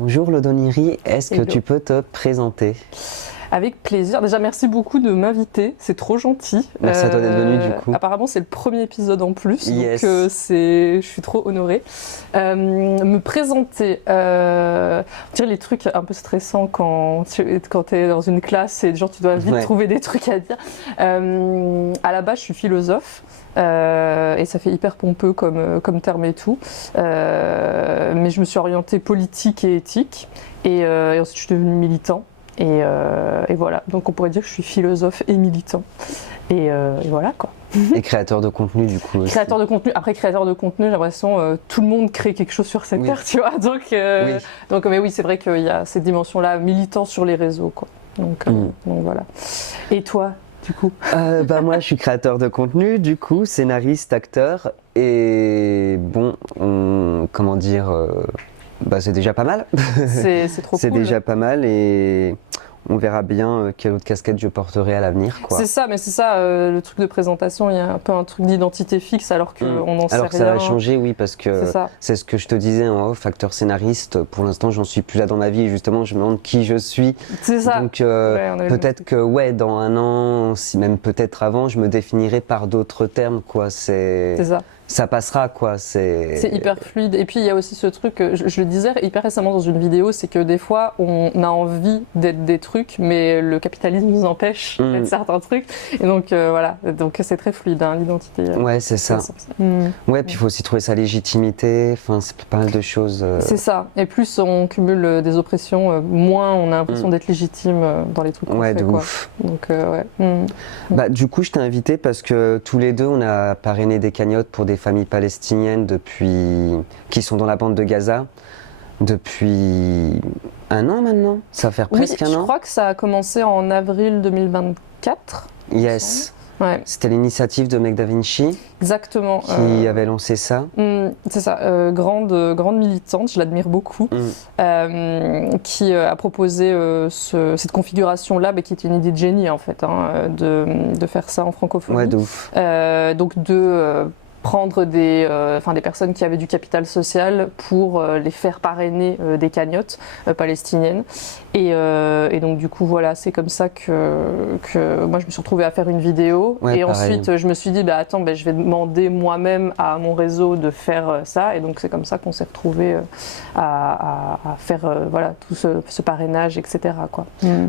Bonjour Lodoniri, est-ce que Hello. tu peux te présenter? Avec plaisir. Déjà, merci beaucoup de m'inviter. C'est trop gentil. Merci à toi d'être venu du coup. Apparemment, c'est le premier épisode en plus, Yes. donc je suis trop honorée. Me présenter, dire les trucs un peu stressants quand tu es dans une classe et genre tu dois vite Ouais. trouver des trucs à dire. À la base, je suis philosophe. Et ça fait hyper pompeux comme terme et tout. Mais je me suis orientée politique et éthique. Et ensuite, je suis devenue militant. Et voilà, donc on pourrait dire que je suis philosophe et militant. Et voilà quoi. Et créateur de contenu du coup aussi. Créateur de contenu, après créateur de contenu, j'ai l'impression tout le monde crée quelque chose sur cette Oui. terre, tu vois. Donc, mais oui, c'est vrai qu'il y a cette dimension-là, militant sur les réseaux, quoi. Donc voilà. Et toi, du coup? Moi je suis créateur de contenu du coup, scénariste, acteur et bon, comment dire, c'est déjà pas mal. C'est trop C'est cool. déjà pas mal et on verra bien quelle autre casquette je porterai à l'avenir quoi. C'est ça, mais c'est ça, le truc de présentation, il y a un peu un truc d'identité fixe alors qu'on n'en sait rien. Alors que ça va changer, oui, parce que C'est ça. c'est ce que je te disais en off, acteur scénariste, pour l'instant j'en suis plus là dans ma vie et justement je me demande qui je suis. C'est ça. Donc Ouais, on avait peut-être que dans un an, si même peut-être avant, je me définirai par d'autres termes quoi. C'est ça. Ça passera quoi. C'est hyper fluide. Et puis il y a aussi ce truc, je le disais hyper récemment dans une vidéo, c'est que des fois on a envie d'être des trucs, mais le capitalisme nous empêche d'être certains trucs. Et donc voilà, donc c'est très fluide hein, l'identité. Ouais, c'est ça. Ouais, puis il faut aussi trouver sa légitimité. Enfin, c'est pas mal de choses. C'est ça. Et plus on cumule des oppressions, moins on a l'impression d'être légitime dans les trucs qu'on Ouais, fait. de Quoi. ouf. Donc ouais. Du coup, je t'ai invité parce que tous les deux, on a parrainé des cagnottes pour des familles palestiniennes qui sont dans la bande de Gaza depuis un an maintenant. Ça va faire presque un an. Je crois que ça a commencé en avril 2024. Yes. Ouais. C'était l'initiative de Meg Da Vinci Exactement. qui avait lancé ça. C'est ça, grande militante, je l'admire beaucoup, qui a proposé cette configuration-là, qui est une idée de génie en fait, de faire ça en francophonie. Ouais, de ouf. Donc prendre des personnes qui avaient du capital social pour les faire parrainer des cagnottes palestiniennes. Et donc du coup voilà, c'est comme ça que moi je me suis retrouvée à faire une vidéo. Ouais, et pareil. ensuite je me suis dit je vais demander moi-même à mon réseau de faire ça. Et donc c'est comme ça qu'on s'est retrouvés à faire tout ce parrainage, etc. quoi.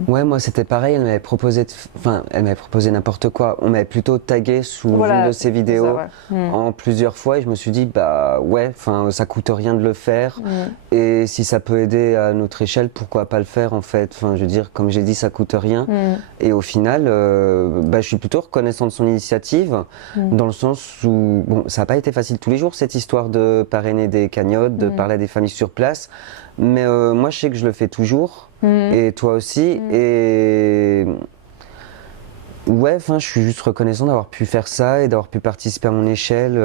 Ouais, moi c'était pareil, elle m'avait proposé n'importe quoi. On m'avait plutôt tagué sous une de ses vidéos en plusieurs fois et je me suis dit ça coûte rien de le faire et si ça peut aider à notre échelle, pourquoi pas le faire en fait. Enfin, je veux dire, comme j'ai dit, ça coûte rien et au final, je suis plutôt reconnaissant de son initiative dans le sens où ça n'a pas été facile tous les jours cette histoire de parrainer des cagnottes, de parler à des familles sur place. Mais moi, je sais que je le fais toujours, et toi aussi. Et je suis juste reconnaissant d'avoir pu faire ça et d'avoir pu participer à mon échelle.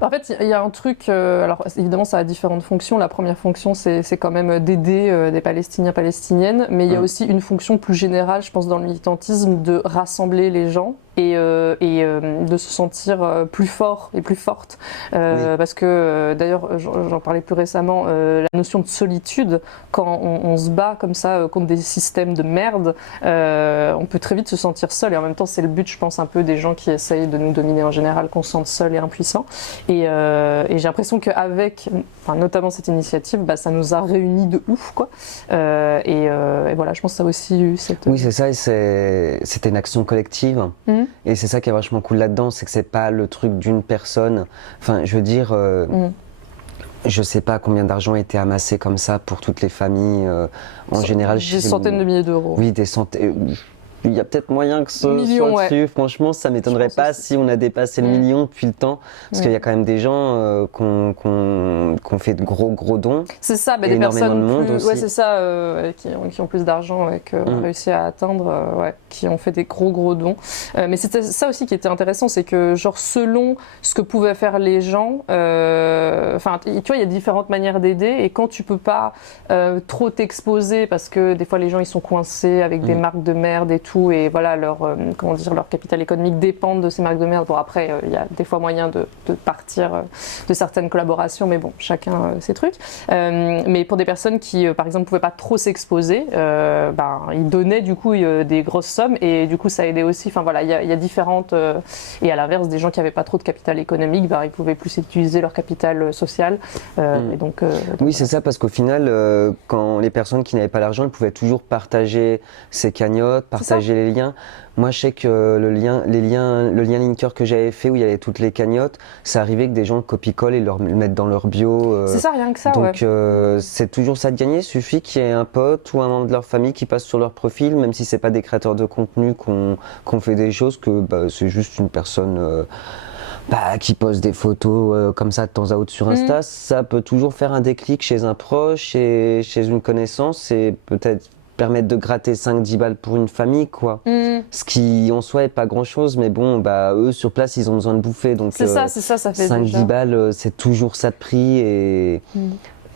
En fait, il y a un truc, alors évidemment ça a différentes fonctions. La première fonction c'est quand même d'aider des Palestiniens, Palestiniennes, mais il y a aussi une fonction plus générale, je pense, dans le militantisme, de rassembler les gens et de se sentir plus fort et plus forte. Parce que d'ailleurs, j'en parlais plus récemment, la notion de solitude, quand on se bat comme ça contre des systèmes de merde, on peut très vite se sentir seul et en même temps c'est le but, je pense, un peu des gens qui essayent de nous dominer en général, qu'on se sente seul et impuissant. Et j'ai l'impression qu'avec, notamment cette initiative, ça nous a réunis de ouf, quoi. Et voilà, je pense que ça a aussi eu cette... Oui, c'est ça, et c'était une action collective. Et c'est ça qui est vachement cool là-dedans, c'est que c'est pas le truc d'une personne. Enfin, je veux dire, je sais pas combien d'argent a été amassé comme ça pour toutes les familles. En général, des centaines de milliers d'euros. Oui, des centaines. Il y a peut-être moyen que ce Millions, soit dessus. Franchement, ça m'étonnerait pas si on a dépassé le million depuis le temps. Parce qu'il y a quand même des gens qui ont fait de gros dons. C'est ça, des énormément personnes de monde plus, aussi. ouais, c'est ça, qui ont plus d'argent et qui ont réussi à atteindre, qui ont fait des gros dons. Mais c'était ça aussi qui était intéressant, c'est que genre selon ce que pouvaient faire les gens, tu vois, il y a différentes manières d'aider et quand tu peux pas trop t'exposer parce que des fois les gens ils sont coincés avec des marques de merde et tout. tout, et voilà, leur capital économique dépend de ces marques de merde. Bon, après, il y a des fois moyen de partir de certaines collaborations, mais bon, chacun ses trucs. Mais pour des personnes qui, par exemple, pouvaient pas trop s'exposer, ils donnaient du coup des grosses sommes, et du coup ça aidait aussi. Enfin voilà, il y a différentes. Et à l'inverse, des gens qui n'avaient pas trop de capital économique, ils pouvaient plus utiliser leur capital social. Et donc, oui, c'est ça, parce qu'au final, quand les personnes qui n'avaient pas l'argent, elles pouvaient toujours partager ces cagnottes, partager les liens. Moi, je sais que le lien Linker que j'avais fait, où il y avait toutes les cagnottes, ça arrivait que des gens copient-collent et le mettent dans leur bio. C'est ça, rien que ça. Donc, c'est toujours ça de gagner. Il suffit qu'il y ait un pote ou un membre de leur famille qui passe sur leur profil, même si c'est pas des créateurs de contenu qu'on fait des choses, que c'est juste une personne qui poste des photos comme ça de temps à autre sur Insta. Ça peut toujours faire un déclic chez un proche et chez une connaissance, et peut-être permettre de gratter 5-10 balles pour une famille, quoi. Ce qui en soi est pas grand chose, mais bon, eux sur place ils ont besoin de bouffer, donc c'est ça fait 5-10 balles, c'est toujours ça de prix,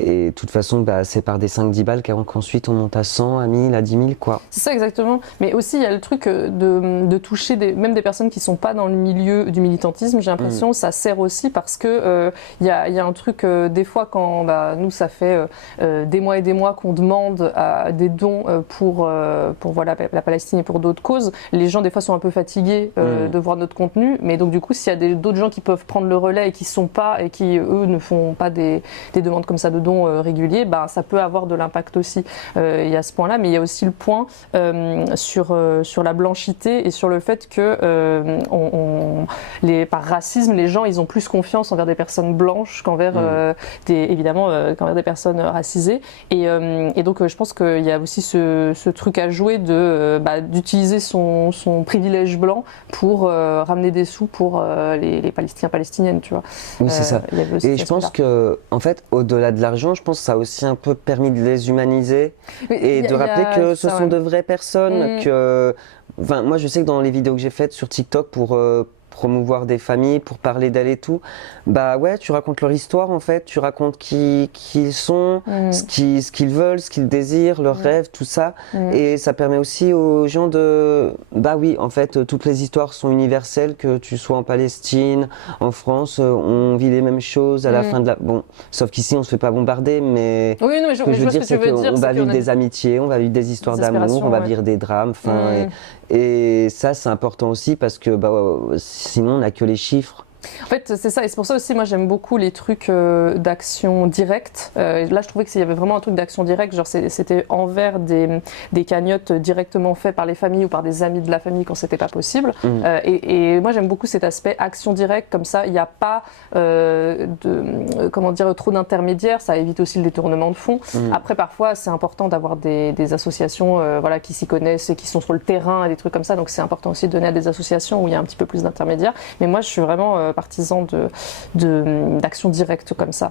et de toute façon, c'est par des 5-10 balles qu'ensuite on monte à 100, à 1000, à 10 000, quoi. C'est ça, exactement. Mais aussi, il y a le truc de toucher même des personnes qui sont pas dans le milieu du militantisme. J'ai l'impression que ça sert aussi, parce que il y a un truc, des fois, quand nous, ça fait des mois et des mois qu'on demande des dons pour voilà, la Palestine et pour d'autres causes. Les gens, des fois, sont un peu fatigués de voir notre contenu. Mais donc, du coup, s'il y a d'autres gens qui peuvent prendre le relais et qui sont pas, et qui, eux, ne font pas des demandes comme ça de dons réguliers, ça peut avoir de l'impact aussi. Il y a ce point-là, mais il y a aussi le point sur la blanchité et sur le fait que par racisme, les gens, ils ont plus confiance envers des personnes blanches qu'envers qu'envers des personnes racisées. Et donc, je pense qu'il y a aussi ce truc à jouer d'utiliser son privilège blanc pour ramener des sous pour les Palestiniens, Palestiniennes, tu vois. Oui, c'est ça. Et je pense que, en fait, au-delà de l'argent, je pense que ça a aussi un peu permis de les humaniser et de rappeler que ce sont de vraies personnes. Moi, je sais que dans les vidéos que j'ai faites sur TikTok pour promouvoir des familles, pour parler d'elles et tout, tu racontes leur histoire, en fait, tu racontes qui ils sont, ce qu'ils veulent, ce qu'ils désirent, leurs rêves, tout ça, et ça permet aussi aux gens en fait, toutes les histoires sont universelles, que tu sois en Palestine, en France, on vit les mêmes choses à la fin de la... Bon, sauf qu'ici, on se fait pas bombarder, mais oui, non, mais ce que je veux dire, c'est qu'on va vivre des amitiés, on va vivre des histoires d'amour, on va vivre des drames, et ça, c'est important aussi, parce que sinon, on n'a que les chiffres. En fait, c'est ça, et c'est pour ça aussi, moi j'aime beaucoup les trucs d'action directe. Là, je trouvais qu'il y avait vraiment un truc d'action directe, genre c'était envers des cagnottes directement faites par les familles ou par des amis de la famille quand c'était pas possible. Et moi j'aime beaucoup cet aspect action directe, comme ça il n'y a pas trop d'intermédiaires, ça évite aussi le détournement de fonds. Après, parfois c'est important d'avoir des associations qui s'y connaissent et qui sont sur le terrain et des trucs comme ça, donc c'est important aussi de donner à des associations où il y a un petit peu plus d'intermédiaires. Mais moi je suis vraiment partisan d'action directe comme ça,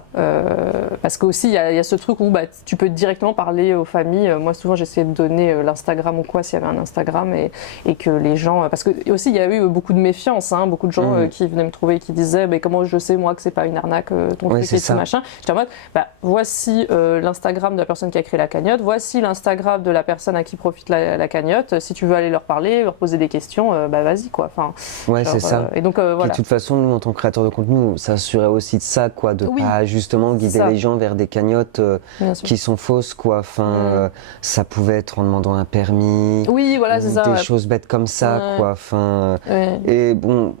parce qu'aussi il y a ce truc où tu peux directement parler aux familles. Moi souvent j'essayais de donner l'Instagram ou quoi, s'il y avait un Instagram, et que les gens, parce que aussi il y a eu beaucoup de méfiance, beaucoup de gens qui venaient me trouver et qui disaient comment je sais moi que c'est pas une arnaque ton truc et tout machin. J'étais en mode voici l'Instagram de la personne qui a créé la cagnotte, voici l'Instagram de la personne à qui profite la cagnotte, si tu veux aller leur parler, leur poser des questions, vas-y quoi. C'est ça. Et donc voilà. De toute façon, nous en tant que créateurs de contenu, on s'assurait aussi de ça, quoi, de pas justement guider les gens vers des cagnottes qui sont fausses, quoi. Ça pouvait être en demandant un permis, des choses bêtes comme ça, quoi. Et bon,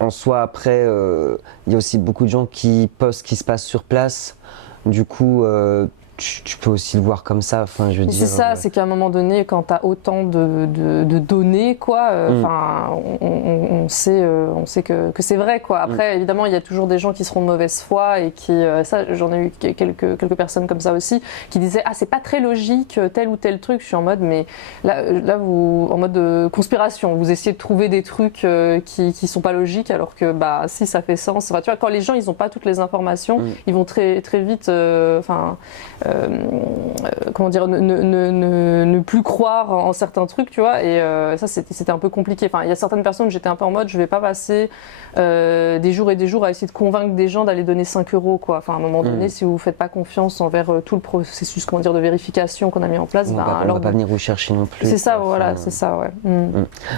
en soi, après, il y a aussi beaucoup de gens qui postent ce qui se passe sur place. Du coup, tu peux aussi le voir comme ça, je veux dire. C'est ça, c'est qu'à un moment donné, quand tu as autant de données, quoi, on sait que c'est vrai, quoi. Après, évidemment, il y a toujours des gens qui seront de mauvaise foi et qui, ça, j'en ai eu quelques personnes comme ça aussi, qui disaient c'est pas très logique tel ou tel truc. Je suis en mode, mais là vous, en mode de conspiration, vous essayez de trouver des trucs qui sont pas logiques, alors que si ça fait sens. Tu vois, quand les gens ils ont pas toutes les informations, ils vont très très vite comment dire, ne plus croire en certains trucs, tu vois, et ça c'était un peu compliqué. Enfin, il y a certaines personnes, j'étais un peu en mode, je vais pas passer des jours et des jours à essayer de convaincre des gens d'aller donner 5 euros, quoi. Enfin, à un moment donné, si vous faites pas confiance envers tout le processus, comment dire, de vérification qu'on a mis en place, on va pas venir vous chercher non plus. C'est ça, voilà, c'est ça, ouais.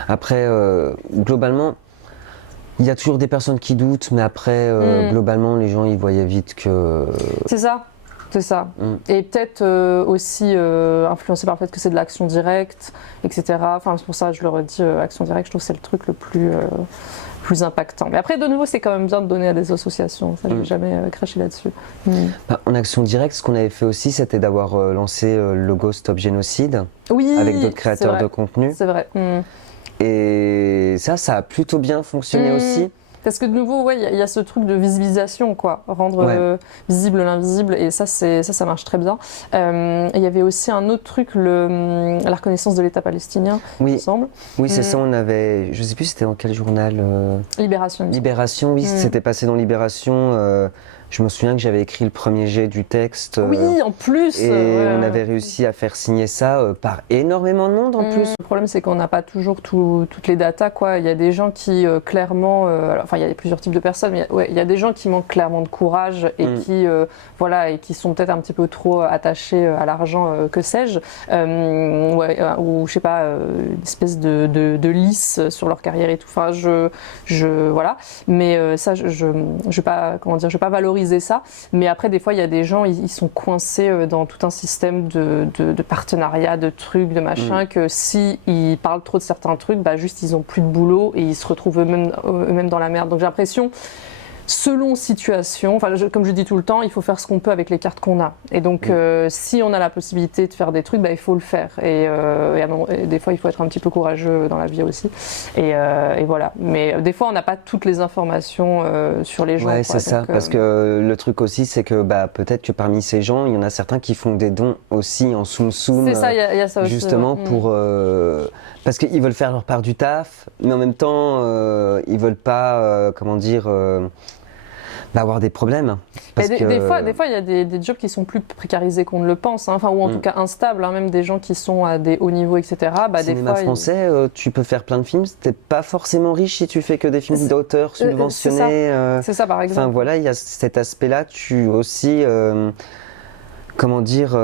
Après, globalement, il y a toujours des personnes qui doutent, mais après, globalement, les gens, ils voyaient vite que... C'est ça. C'est ça. Et peut-être aussi influencé par le fait que c'est de l'action directe, etc. Enfin, c'est pour ça que je le redis, action directe, je trouve que c'est le truc le plus impactant. Mais après, de nouveau, c'est quand même bien de donner à des associations. Ça, je n'ai jamais craché là-dessus. En action directe, ce qu'on avait fait aussi, c'était d'avoir lancé le logo Stop Génocide avec d'autres créateurs de contenu. C'est vrai. Et ça a plutôt bien fonctionné aussi. Parce que de nouveau, ouais, il y a ce truc de visibilisation, quoi, rendre visible l'invisible, et ça marche très bien. Il y avait aussi un autre truc, la reconnaissance de l'État palestinien, il me semble. Oui, c'est ça, on avait, je sais plus c'était dans quel journal. Libération. Libération, oui, c'était passé dans Libération. Je me souviens que j'avais écrit le premier jet du texte. Oui, en plus. Et on avait réussi à faire signer ça par énormément de monde en plus. Le problème, c'est qu'on n'a pas toujours toutes les datas, quoi. Il y a des gens qui clairement, enfin, il y a plusieurs types de personnes, mais il y a des gens qui manquent clairement de courage et qui sont peut-être un petit peu trop attachés à l'argent, que sais-je, ou je sais pas, une espèce de lice sur leur carrière et tout. Enfin, voilà. Mais ça, je vais pas, comment dire, je vais pas valoriser ça, mais après des fois il y a des gens, ils sont coincés dans tout un système de partenariat, de trucs, de machin, que si ils parlent trop de certains trucs, bah juste ils ont plus de boulot et ils se retrouvent eux-mêmes dans la merde. Donc j'ai l'impression, selon situation, enfin comme je dis tout le temps, il faut faire ce qu'on peut avec les cartes qu'on a. Et donc si on a la possibilité de faire des trucs, bah, il faut le faire. Et des fois il faut être un petit peu courageux dans la vie aussi. Et voilà. Mais des fois on n'a pas toutes les informations sur les gens. Ouais, c'est ça. Parce que le truc aussi, c'est que peut-être que parmi ces gens, il y en a certains qui font des dons aussi en soum-soum. C'est ça, il y a ça aussi. Justement pour... parce qu'ils veulent faire leur part du taf, mais en même temps, ils veulent pas, comment dire... avoir des problèmes. Parce des fois, il y a des jobs qui sont plus précarisés qu'on ne le pense, hein. Enfin, ou en tout cas instables, hein. Même des gens qui sont à des hauts niveaux, etc. Cinéma français, tu peux faire plein de films, t'es pas forcément riche si tu fais que des films d'auteur subventionnés. C'est ça, par exemple. Enfin voilà, il y a cet aspect-là, tu aussi, comment dire...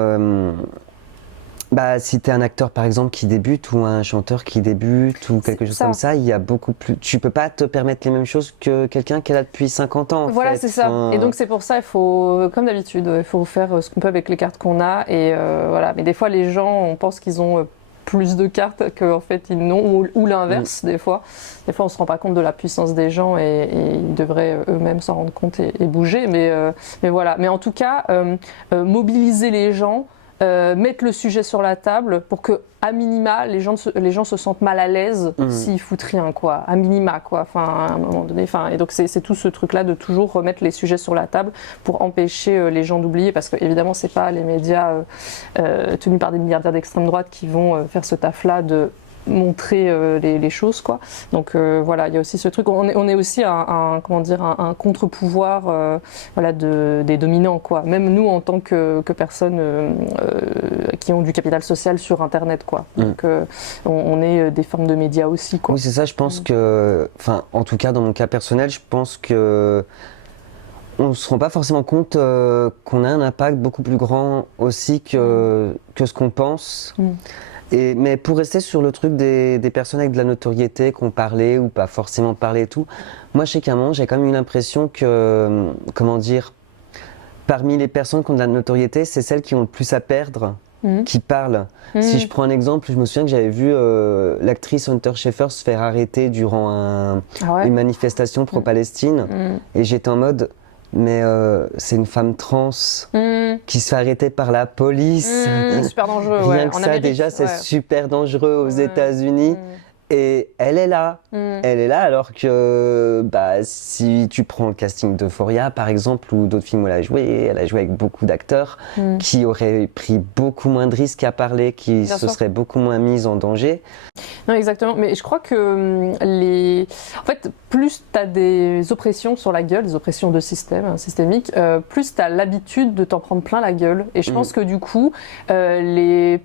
si t'es un acteur par exemple qui débute ou un chanteur qui débute ou quelque chose comme ça, il y a beaucoup plus. Tu peux pas te permettre les mêmes choses que quelqu'un qui est là depuis 50 ans. Voilà, c'est ça. Et donc c'est pour ça, il faut, comme d'habitude, il faut faire ce qu'on peut avec les cartes qu'on a. Et voilà. Mais des fois, les gens, on pense qu'ils ont plus de cartes qu'en fait ils n'ont, ou l'inverse des fois. Des fois, on se rend pas compte de la puissance des gens et ils devraient eux-mêmes s'en rendre compte et bouger. Mais voilà. Mais en tout cas, mobiliser les gens. Mettre le sujet sur la table pour que, à minima, les gens se sentent mal à l'aise s'ils foutent rien, quoi. À minima, quoi. Enfin, à un moment donné. Enfin, et donc c'est tout ce truc-là de toujours remettre les sujets sur la table pour empêcher les gens d'oublier, parce que évidemment c'est pas les médias tenus par des milliardaires d'extrême droite qui vont faire ce taf-là de montrer les choses, quoi. Donc voilà, il y a aussi ce truc. On est aussi un contre-pouvoir voilà, des dominants, quoi. Même nous en tant que personnes qui ont du capital social sur Internet, quoi. Donc on est des formes de médias aussi, quoi. Oui, c'est ça. Je pense que, enfin, en tout cas dans mon cas personnel, je pense que on ne se rend pas forcément compte qu'on a un impact beaucoup plus grand aussi que ce qu'on pense. Mais pour rester sur le truc des personnes avec de la notoriété qu'on parlait ou pas forcément parlé et tout, moi je sais qu'à un moment j'ai quand même eu l'impression que, comment dire, parmi les personnes qui ont de la notoriété, c'est celles qui ont le plus à perdre qui parlent. Si je prends un exemple, je me souviens que j'avais vu l'actrice Hunter Schafer se faire arrêter durant une manifestation pro-Palestine et j'étais en mode... Mais c'est une femme trans qui se fait arrêter par la police. Super dangereux. Rien que ça, déjà, c'est super dangereux aux États-Unis. Et elle est là. Elle est là alors que si tu prends le casting d'Euphoria par exemple ou d'autres films où elle a joué avec beaucoup d'acteurs qui auraient pris beaucoup moins de risques à parler, qui se seraient beaucoup moins mis en danger. Non, exactement, mais je crois que en fait, plus tu as des oppressions sur la gueule, des oppressions de système, systémiques, plus tu as l'habitude de t'en prendre plein la gueule. Et je pense que du coup, plus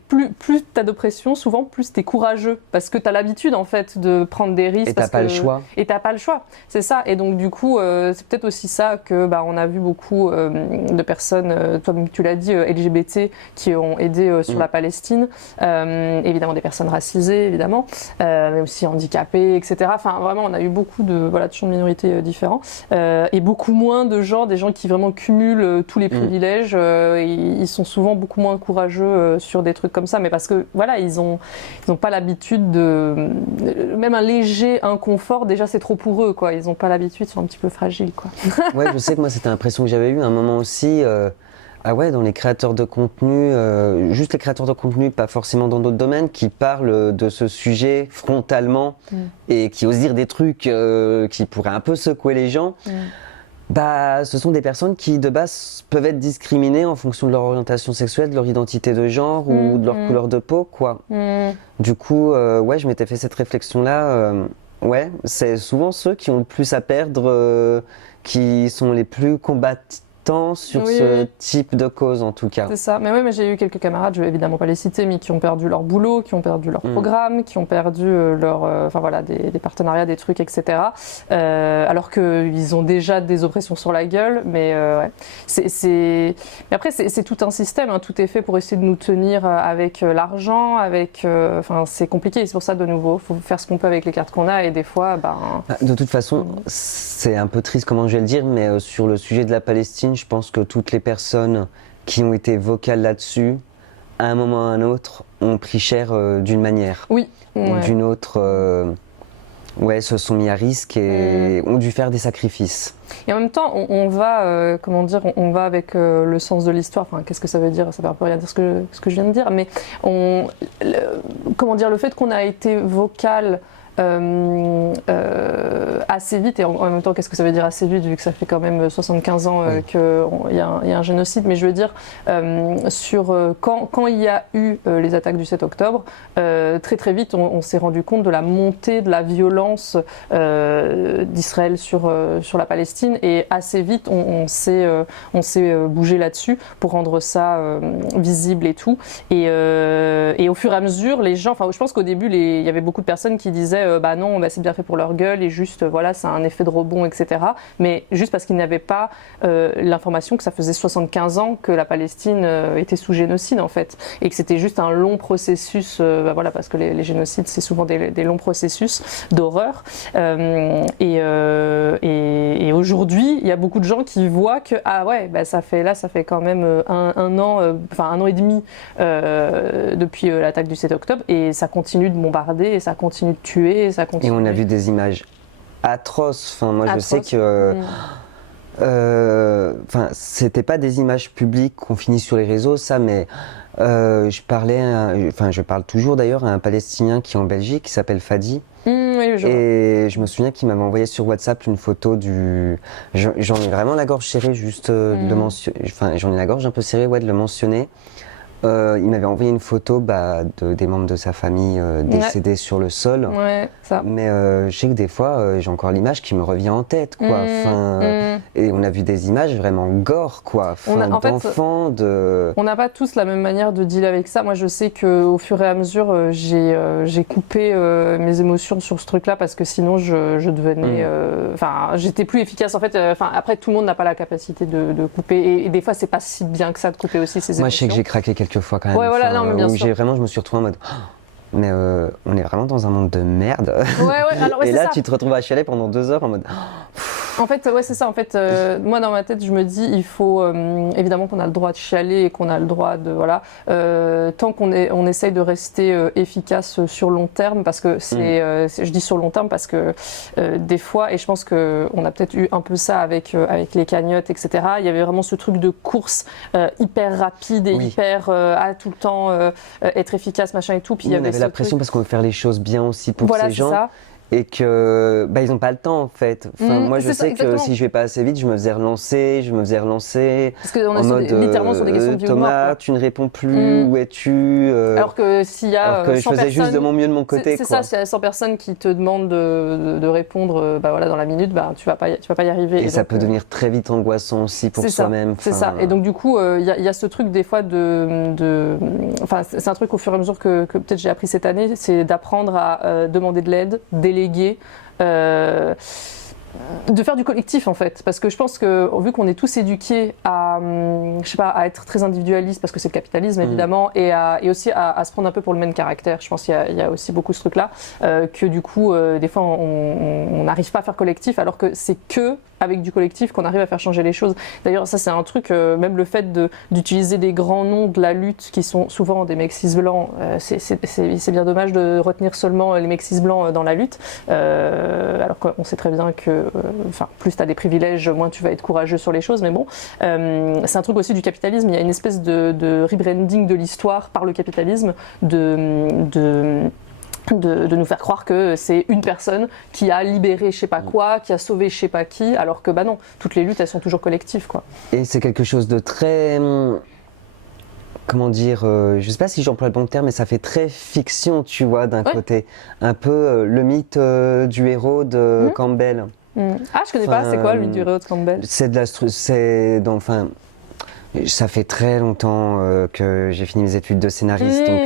tu as d'oppression, souvent plus tu es courageux parce que tu as l'habitude en fait de prendre des risques. Et t'as pas le choix. Et t'as pas le choix, c'est ça. Et donc du coup, c'est peut-être aussi ça que on a vu beaucoup de personnes, comme tu l'as dit, LGBT qui ont aidé sur la Palestine. Évidemment des personnes racisées, évidemment, mais aussi handicapées, etc. Enfin vraiment, on a eu beaucoup de champs de minorités différents et beaucoup moins de gens, des gens qui vraiment cumulent tous les privilèges. Ils sont souvent beaucoup moins courageux sur des trucs comme ça, mais parce que ils ont pas l'habitude de même un léger inconfort, déjà c'est trop pour eux, quoi. Ils n'ont pas l'habitude, ils sont un petit peu fragiles, quoi. Ouais, je sais que moi c'était l'impression que j'avais eu à un moment aussi, dans les créateurs de contenu, juste les créateurs de contenu, pas forcément dans d'autres domaines, qui parlent de ce sujet frontalement et qui osent dire des trucs qui pourraient un peu secouer les gens. Ce sont des personnes qui de base peuvent être discriminées en fonction de leur orientation sexuelle, de leur identité de genre ou de leur couleur de peau, quoi. Du coup, je m'étais fait cette réflexion-là. C'est souvent ceux qui ont le plus à perdre, qui sont les plus combattants sur ce type de cause en tout cas. C'est ça, mais j'ai eu quelques camarades, je vais évidemment pas les citer, mais qui ont perdu leur boulot, qui ont perdu leur programme, qui ont perdu des partenariats, des trucs, etc. Alors qu'ils ont déjà des oppressions sur la gueule, mais mais après c'est tout un système, hein, tout est fait pour essayer de nous tenir avec l'argent, c'est compliqué, c'est pour ça de nouveau, il faut faire ce qu'on peut avec les cartes qu'on a et des fois, De toute façon, c'est un peu triste comment je vais le dire, mais sur le sujet de la Palestine, je pense que toutes les personnes qui ont été vocales là-dessus, à un moment ou à un autre, ont pris cher d'une manière ou d'une autre. Se sont mis à risque et ont dû faire des sacrifices. Et en même temps, on va, on va avec le sens de l'histoire. Enfin, qu'est-ce que ça veut dire? Ça ne veut un peu rien dire ce que je viens de dire, mais le fait qu'on a été vocal assez vite, et en même temps qu'est-ce que ça veut dire assez vite vu que ça fait quand même 75 ans qu'il y a un génocide, mais je veux dire quand il y a eu les attaques du 7 octobre, très très vite on s'est rendu compte de la montée de la violence d'Israël sur la Palestine, et assez vite on s'est bougé là-dessus pour rendre ça visible et tout, et au fur et à mesure les gens, je pense qu'au début il y avait beaucoup de personnes qui disaient non, c'est bien fait pour leur gueule et juste c'est un effet de rebond, etc. Mais juste parce qu'ils n'avaient pas l'information que ça faisait 75 ans que la Palestine était sous génocide en fait, et que c'était juste un long processus, parce que les génocides c'est souvent des longs processus d'horreur, et aujourd'hui il y a beaucoup de gens qui voient que ça fait quand même un an et demi depuis l'attaque du 7 octobre, et ça continue de bombarder et ça continue de tuer. Et on a vu des images atroces. Je sais que c'était pas des images publiques qu'on finit sur les réseaux, ça, mais je parle toujours d'ailleurs à un Palestinien qui est en Belgique, qui s'appelle Fadi. Et je me souviens qu'il m'avait envoyé sur WhatsApp une photo j'en ai vraiment la gorge serrée juste de le mentionner. J'en ai la gorge un peu serrée, de le mentionner. Il m'avait envoyé une photo des membres de sa famille décédés sur le sol. Mais je sais que des fois, j'ai encore l'image qui me revient en tête, quoi. Et on a vu des images vraiment gore, quoi. D'enfants, On n'a pas tous la même manière de dealer avec ça. Moi, je sais qu'au fur et à mesure, j'ai coupé mes émotions sur ce truc-là, parce que sinon, je devenais... j'étais plus efficace. En fait, après, tout le monde n'a pas la capacité de couper. Et des fois, c'est pas si bien que ça de couper aussi ses émotions. Moi, je sais que j'ai craqué quelques fois quand même. Mais bien sûr. Je me suis retrouvé en mode mais on est vraiment dans un monde de merde. Alors, et là tu te retrouves à chialer pendant 2 heures en mode En fait, ouais, c'est ça. En fait, moi, dans ma tête, je me dis, il faut évidemment qu'on a le droit de chialer et qu'on a le droit de voilà, tant on essaye de rester efficace sur long terme, parce que je dis sur long terme parce que des fois, et je pense que on a peut-être eu un peu ça avec les cagnottes, etc. Il y avait vraiment ce truc de course hyper rapide et hyper tout le temps être efficace, machin et tout. Puis on avait la pression parce qu'on veut faire les choses bien aussi pour ces gens. Ça. Et que ils n'ont pas le temps en fait. Enfin, moi je sais que si je vais pas assez vite, je me faisais relancer. Parce qu'on est littéralement sur des questions de vie ou de mort. Thomas, tu ne réponds plus, où es-tu Alors que s'il y a alors que je faisais juste de mon mieux de mon côté. C'est ça, s'il y a 100 personnes qui te demandent de répondre voilà, dans la minute, tu vas pas y arriver. Et ça peut devenir très vite angoissant aussi pour soi-même. C'est ça. Et donc du coup, il y a ce truc des fois enfin, c'est un truc au fur et à mesure que peut-être j'ai appris cette année, c'est d'apprendre à demander de l'aide, déléguer, de faire du collectif en fait, parce que je pense que vu qu'on est tous éduqués à être très individualiste parce que c'est le capitalisme évidemment, et aussi à se prendre un peu pour le même caractère, je pense qu'il y a aussi beaucoup ce truc là, que du coup des fois on n'arrive pas à faire collectif, alors que c'est que avec du collectif qu'on arrive à faire changer les choses. D'ailleurs ça c'est un truc, même le fait d'utiliser des grands noms de la lutte qui sont souvent des mecs cis blancs, c'est bien dommage de retenir seulement les mecs cis blancs dans la lutte, alors qu'on sait très bien que plus tu as des privilèges, moins tu vas être courageux sur les choses, mais bon, c'est un truc aussi du capitalisme, il y a une espèce de rebranding de l'histoire par le capitalisme, de nous faire croire que c'est une personne qui a libéré je sais pas quoi, qui a sauvé je sais pas qui, alors que non, toutes les luttes elles sont toujours collectives quoi. Et c'est quelque chose de très... Comment dire, je sais pas si j'emploie le bon terme, mais ça fait très fiction, tu vois, d'un côté. Un peu le mythe du héros de Campbell. Ah, je connais pas, c'est quoi le mythe du héros de Campbell? Ça fait très longtemps que j'ai fini mes études de scénariste, donc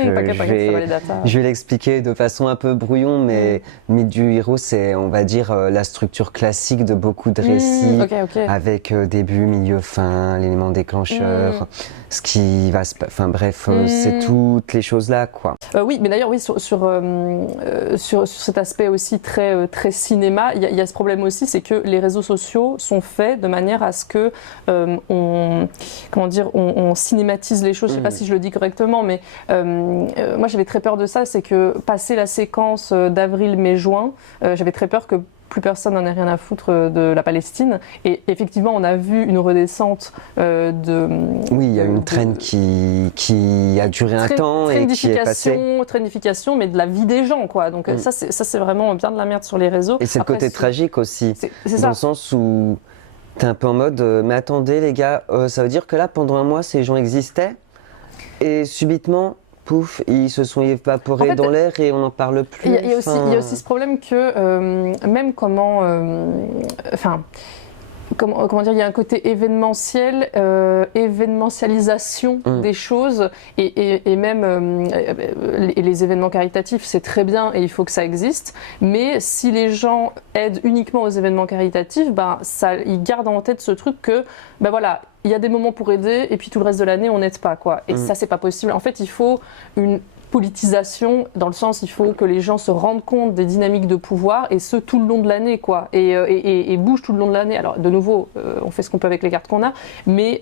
je vais l'expliquer de façon un peu brouillon, mais le mythe du héros, c'est, on va dire, la structure classique de beaucoup de récits, avec début, milieu, fin, l'élément déclencheur, ce qui va se... Enfin bref, c'est toutes les choses là, quoi. Oui, mais d'ailleurs, oui, sur cet aspect aussi très, très cinéma, il y a ce problème aussi, c'est que les réseaux sociaux sont faits de manière à ce que on cinématise les choses, je sais pas si je le dis correctement, mais moi j'avais très peur de ça, c'est que passer la séquence d'avril, mai, juin, j'avais très peur que plus personne n'en ait rien à foutre de la Palestine, et effectivement on a vu une redescente Oui, il y a une traîne qui a duré un temps et qui est passée. Traînification, mais de la vie des gens, quoi. Donc ça c'est vraiment bien de la merde sur les réseaux. Et c'est le côté tragique aussi, dans le sens où t'es un peu en mode, mais attendez les gars, ça veut dire que là, pendant un mois, ces gens existaient, et subitement, pouf, ils se sont évaporés dans l'air et on n'en parle plus. Il y a aussi ce problème que, même comment dire, il y a un côté événementiel, événementialisation des choses, et même les événements caritatifs, c'est très bien et il faut que ça existe, mais si les gens aident uniquement aux événements caritatifs, ils gardent en tête ce truc que, voilà, il y a des moments pour aider et puis tout le reste de l'année on n'aide pas, quoi. Et ça c'est pas possible. En fait il faut une politisation, dans le sens il faut que les gens se rendent compte des dynamiques de pouvoir, et ce tout le long de l'année, quoi, et bougent tout le long de l'année. Alors de nouveau, on fait ce qu'on peut avec les cartes qu'on a, mais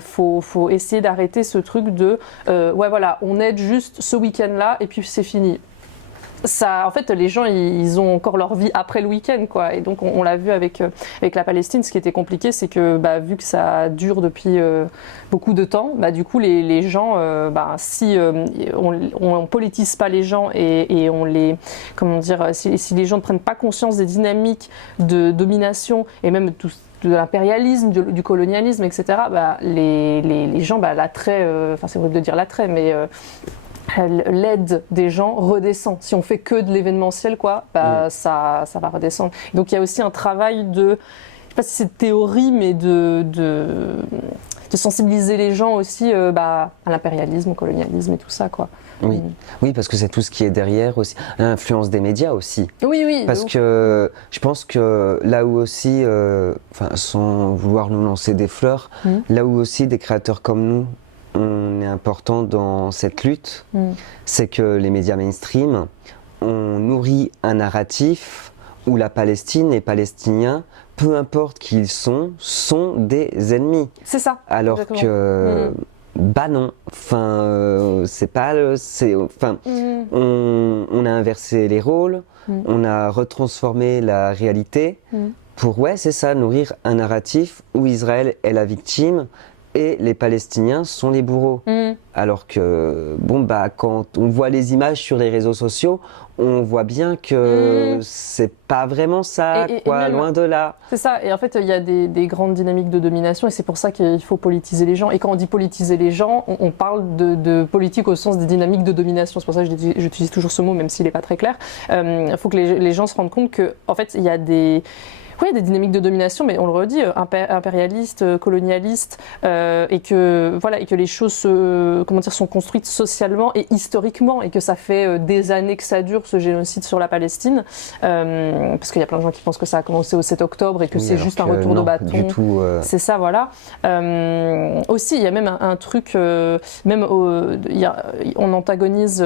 faut essayer d'arrêter ce truc de voilà, on aide juste ce week-end là et puis c'est fini. Ça, en fait, les gens, ils ont encore leur vie après le week-end, quoi. Et donc, on l'a vu avec la Palestine. Ce qui était compliqué, c'est que, vu que ça dure depuis beaucoup de temps, du coup, les gens, si on politise pas les gens et on les, comment dire, si les gens ne prennent pas conscience des dynamiques de domination et même de l'impérialisme, du colonialisme, etc., les gens, l'attrait, c'est horrible de dire l'attrait, mais l'aide des gens redescend. Si on fait que de l'événementiel, quoi, ça va redescendre. Donc il y a aussi un travail de, je sais pas si c'est de théorie, mais de sensibiliser les gens aussi à l'impérialisme, au colonialisme et tout ça, quoi. Oui, parce que c'est tout ce qui est derrière aussi, l'influence des médias aussi. Oui. Parce que je pense que là où aussi, sans vouloir nous lancer des fleurs, là où aussi des créateurs comme nous, on est important dans cette lutte, c'est que les médias mainstream ont nourri un narratif où la Palestine, les Palestiniens peu importe qui ils sont des ennemis. C'est ça. Alors exactement. que, bah non, enfin, c'est pas le. Enfin, on a inversé les rôles, on a retransformé la réalité pour, ouais, c'est ça, nourrir un narratif où Israël est la victime et les Palestiniens sont les bourreaux. Alors que, bon, bah, quand on voit les images sur les réseaux sociaux, on voit bien que c'est pas vraiment ça, quoi, même, loin de là. C'est ça, et en fait, il y a des grandes dynamiques de domination, et c'est pour ça qu'il faut politiser les gens. Et quand on dit politiser les gens, on parle de politique au sens des dynamiques de domination. C'est pour ça que j'utilise toujours ce mot, même s'il n'est pas très clair. Il faut que les gens se rendent compte qu'en fait, il y a des dynamiques de domination, mais on le redit, impérialistes, colonialistes, et que les choses sont construites socialement et historiquement, et que ça fait des années que ça dure, ce génocide sur la Palestine, parce qu'il y a plein de gens qui pensent que ça a commencé au 7 octobre et que c'est juste un retour de bâton. Du tout, c'est ça, voilà. Aussi, il y a même un truc, on antagonise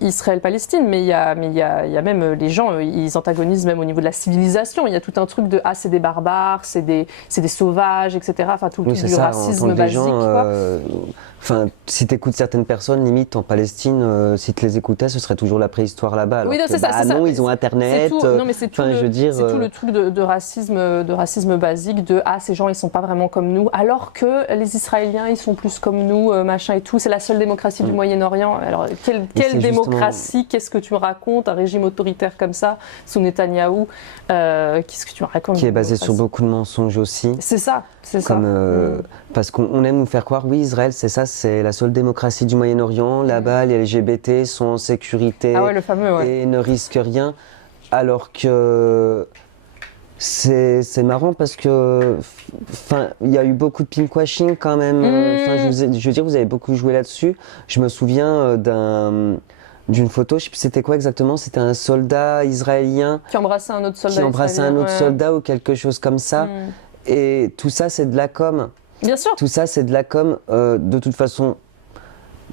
Israël-Palestine, mais il y a même les gens, ils antagonisent même au niveau de la civilisation. Il y a tout un truc de c'est des barbares, c'est des sauvages, etc. Enfin, tout le truc du racisme basique. Enfin, si tu écoutes certaines personnes, limite en Palestine, si tu les écoutais, ce serait toujours la préhistoire là-bas. Oui, c'est ça. Ils ont Internet. Non, mais c'est tout, tout le truc de racisme basique, de ces gens ils sont pas vraiment comme nous, alors que les Israéliens ils sont plus comme nous, machin et tout. C'est la seule démocratie du Moyen-Orient. Alors quelle démocratie? Qu'est-ce que tu me racontes? Un régime autoritaire comme ça, sous Netanyahou, qu'est-ce que tu me racontes? Qui est basé sur beaucoup de mensonges aussi. C'est ça. Parce qu'on aime nous faire croire, oui, Israël, c'est ça, c'est la seule démocratie du Moyen-Orient. Là-bas, les LGBT sont en sécurité le fameux, et ne risquent rien. Alors que c'est marrant parce que, il y a eu beaucoup de pinkwashing quand même. Je veux dire, vous avez beaucoup joué là-dessus. Je me souviens d'une photo, je sais plus c'était quoi exactement, c'était un soldat israélien qui embrassait un autre soldat ou quelque chose comme ça. Et tout ça, c'est de la com. Bien sûr. Tout ça, c'est de la com. De toute façon,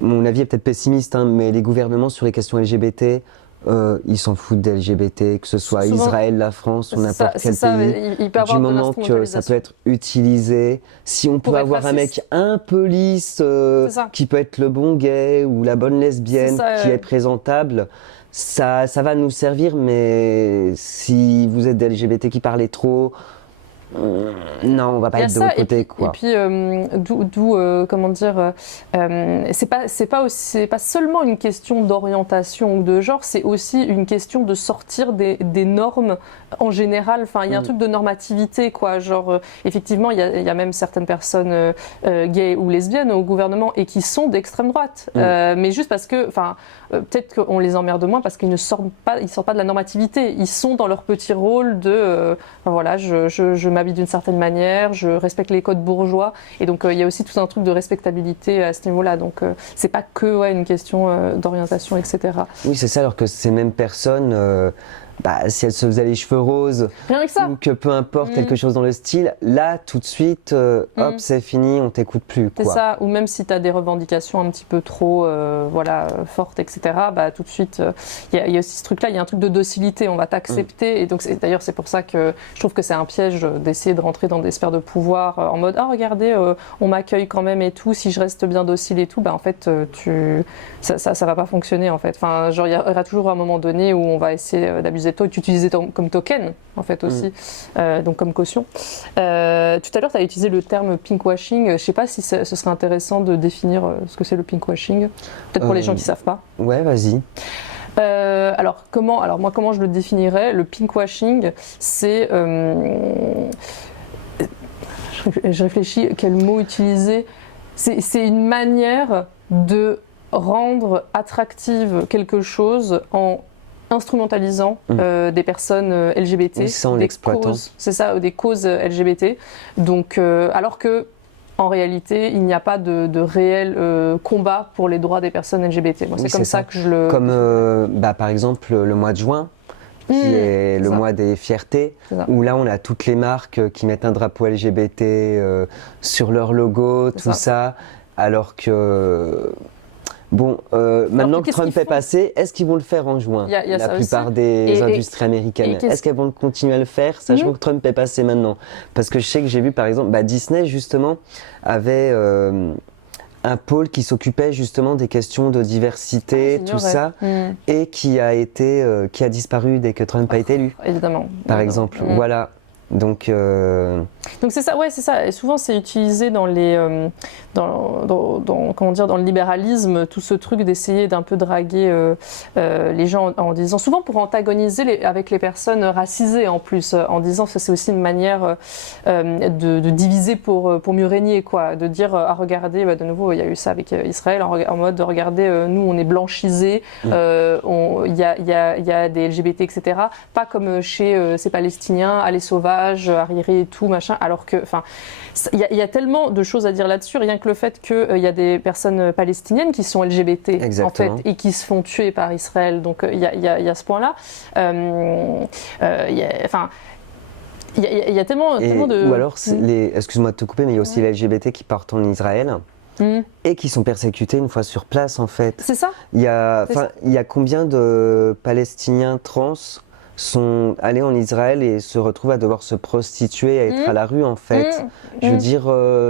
mon avis est peut-être pessimiste, mais les gouvernements sur les questions LGBT, ils s'en foutent des LGBT, que ce soit Israël, la France ou n'importe quel pays. Il peut avoir du moment que ça peut être utilisé, si on peut avoir un mec un peu lisse, qui peut être le bon gay ou la bonne lesbienne, qui est présentable, ça va nous servir. Mais si vous êtes des LGBT qui parlez trop, non, on va pas être de l'autre côté, quoi. Et puis, comment dire, c'est pas seulement une question d'orientation ou de genre, c'est aussi une question de sortir des normes en général. Enfin, il y a un truc de normativité, quoi. Genre, effectivement, il y a même certaines personnes gays ou lesbiennes au gouvernement et qui sont d'extrême droite, mais juste parce que, peut-être qu'on les emmerde moins parce qu'ils ne sortent pas de la normativité. Ils sont dans leur petit rôle de, je m'habille d'une certaine manière, je respecte les codes bourgeois, et donc il y a aussi tout un truc de respectabilité à ce niveau-là. Donc c'est pas que une question d'orientation, etc. Oui, c'est ça. Alors que ces mêmes personnes, si elles se faisaient les cheveux roses, rien que ça, ou que peu importe, quelque chose dans le style, là tout de suite, hop, c'est fini, on t'écoute plus, quoi. C'est ça. Ou même si tu as des revendications un petit peu trop fortes, etc., tout de suite, il y a aussi ce truc-là, il y a un truc de docilité, on va t'accepter. Et donc d'ailleurs c'est pour ça que je trouve que c'est un piège d'essayer de rentrer dans des sphères de pouvoir en mode regardez, on m'accueille quand même et tout, si je reste bien docile et tout, en fait ça va pas fonctionner, en fait. Enfin, genre il y aura toujours un moment donné où on va essayer d'abuser de toi, tu utilises comme token, en fait, aussi, donc comme caution. Tout à l'heure tu as utilisé le terme pinkwashing. Je sais pas si ce serait intéressant de définir ce que c'est le pinkwashing, peut-être pour les gens qui savent pas. Ouais, vas-y. Alors moi comment je le définirais? Le pinkwashing, c'est je réfléchis quel mot utiliser. C'est une manière de rendre attractive quelque chose en instrumentalisant des personnes LGBT, des causes, c'est ça, des causes LGBT. Donc alors que en réalité, il n'y a pas de réel combat pour les droits des personnes LGBT. Moi, c'est comme ça que je le... Comme par exemple le mois de juin, qui est le mois des fiertés, où là on a toutes les marques qui mettent un drapeau LGBT sur leur logo, tout ça, alors que Bon, maintenant que Trump est passé, est-ce qu'ils vont le faire en juin? Y a la plupart des industries américaines. Est-ce qu'elles vont continuer à le faire, sachant que Trump est passé maintenant? Parce que je sais que j'ai vu, par exemple, Disney, justement, avait un pôle qui s'occupait justement des questions de diversité, tout ça, et qui a disparu dès que Trump a été élu. Évidemment. Par exemple, voilà. Donc c'est ça, ouais, c'est ça. Et souvent, c'est utilisé dans les, comment dire, dans le libéralisme, tout ce truc d'essayer d'un peu draguer les gens en disant, souvent pour antagoniser avec les personnes racisées en plus, en disant que c'est aussi une manière de diviser pour mieux régner, quoi, de dire, regardez, de nouveau, il y a eu ça avec Israël, en mode, regardez, nous, on est blanchisés, il y a des LGBT, etc. Pas comme chez ces Palestiniens, les sauvages, arriérés et tout, machin, alors que, enfin, il y a tellement de choses à dire là-dessus, rien que le fait qu'il y a des personnes palestiniennes qui sont LGBT, exactement, en fait, et qui se font tuer par Israël, donc il y a ce point-là. Il y a tellement de... Ou alors, excuse-moi de te couper, mais il y a aussi les LGBT qui partent en Israël. Et qui sont persécutés une fois sur place, en fait. C'est ça. Il y a combien de Palestiniens trans sont allés en Israël et se retrouvent à devoir se prostituer, à être à la rue, en fait. Je veux dire,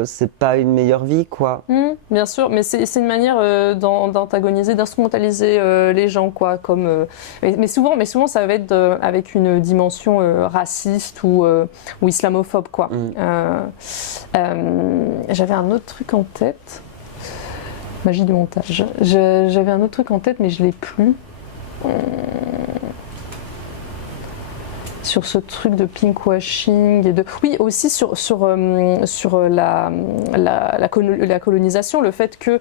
c'est pas une meilleure vie, quoi. Bien sûr, mais c'est une manière d'antagoniser, d'instrumentaliser les gens, quoi. Comme, mais souvent, ça va être avec une dimension raciste ou islamophobe, quoi. J'avais un autre truc en tête. Magie du montage. J'avais un autre truc en tête, mais je l'ai plus. Sur ce truc de pinkwashing et de... Oui, aussi sur la colonisation, le fait que...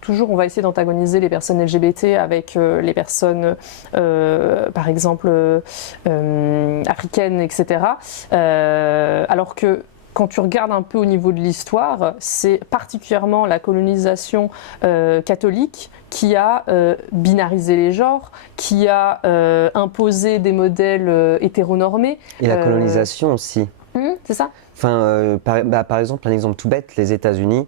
toujours, on va essayer d'antagoniser les personnes LGBT avec les personnes, par exemple, africaines, etc. Alors que quand tu regardes un peu au niveau de l'histoire, c'est particulièrement la colonisation catholique qui a binarisé les genres, qui a imposé des modèles hétéronormés. Et la colonisation aussi. C'est ça. Enfin, par exemple, un exemple tout bête, les États-Unis.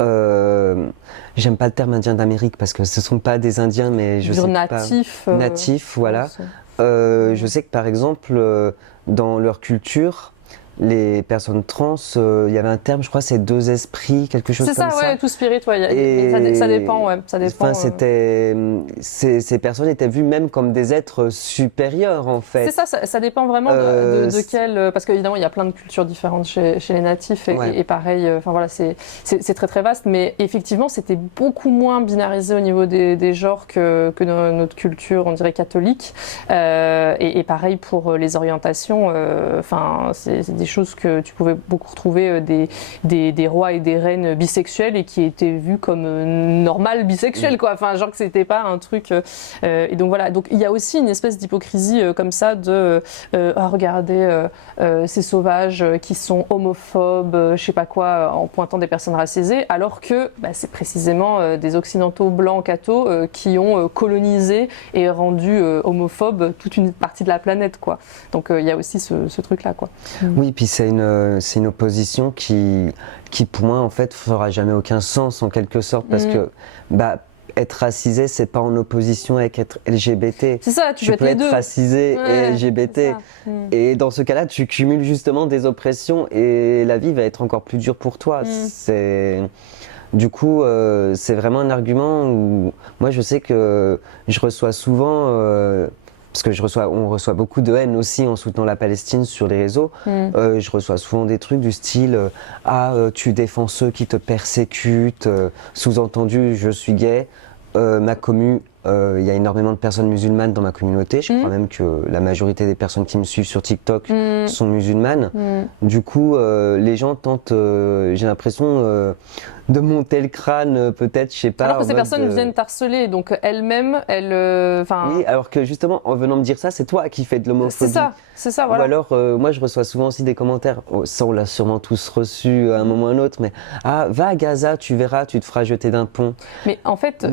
J'aime pas le terme indien d'Amérique parce que ce sont pas des Indiens, mais je sais natifs, pas. Natifs, voilà. Je sais que par exemple, dans leur culture, les personnes trans, il y avait un terme, je crois, c'est deux esprits, quelque chose comme ça. C'est ça, ouais, tout spirit, ouais. Ça dépend, ouais. Ça dépend. Ces personnes étaient vues même comme des êtres supérieurs, en fait. C'est ça dépend vraiment de quel... Parce qu'évidemment, il y a plein de cultures différentes chez les natifs, et pareil, enfin voilà, c'est très très vaste, mais effectivement, c'était beaucoup moins binarisé au niveau des genres que dans notre culture, on dirait catholique, et pareil pour les orientations, enfin, c'est des choses que tu pouvais beaucoup retrouver des rois et des reines bisexuels et qui étaient vus comme normal bisexuels, quoi. Enfin, genre que c'était pas un truc. Et donc voilà. Donc il y a aussi une espèce d'hypocrisie comme ça de regarder ces sauvages qui sont homophobes, je sais pas quoi, en pointant des personnes racisées, alors que c'est précisément des occidentaux blancs cathos qui ont colonisé et rendu homophobe toute une partie de la planète, quoi. Donc il y a aussi ce truc-là, quoi. Oui, puis c'est une opposition qui pour moi en fait fera jamais aucun sens en quelque sorte parce que être racisé c'est pas en opposition avec être LGBT. C'est ça, tu peux être racisé et LGBT. Et dans ce cas-là, tu cumules justement des oppressions et la vie va être encore plus dure pour toi. Du coup, c'est vraiment un argument où moi je sais que je reçois souvent parce que on reçoit beaucoup de haine aussi en soutenant la Palestine sur les réseaux. Je reçois souvent des trucs du style tu défends ceux qui te persécutent, sous-entendu je suis gay, ma commu, il y a énormément de personnes musulmanes dans ma communauté, je crois même que la majorité des personnes qui me suivent sur TikTok sont musulmanes. Du coup, les gens tentent, j'ai l'impression, de monter le crâne, peut-être, je sais pas. Alors que ces personnes viennent t'harceler, donc elles-mêmes, Oui, alors que justement, en venant me dire ça, c'est toi qui fais de l'homophobie. C'est ça, voilà. Ou alors, moi, je reçois souvent aussi des commentaires, ça on l'a sûrement tous reçu à un moment ou à un autre, mais va à Gaza, tu verras, tu te feras jeter d'un pont. Mais en fait,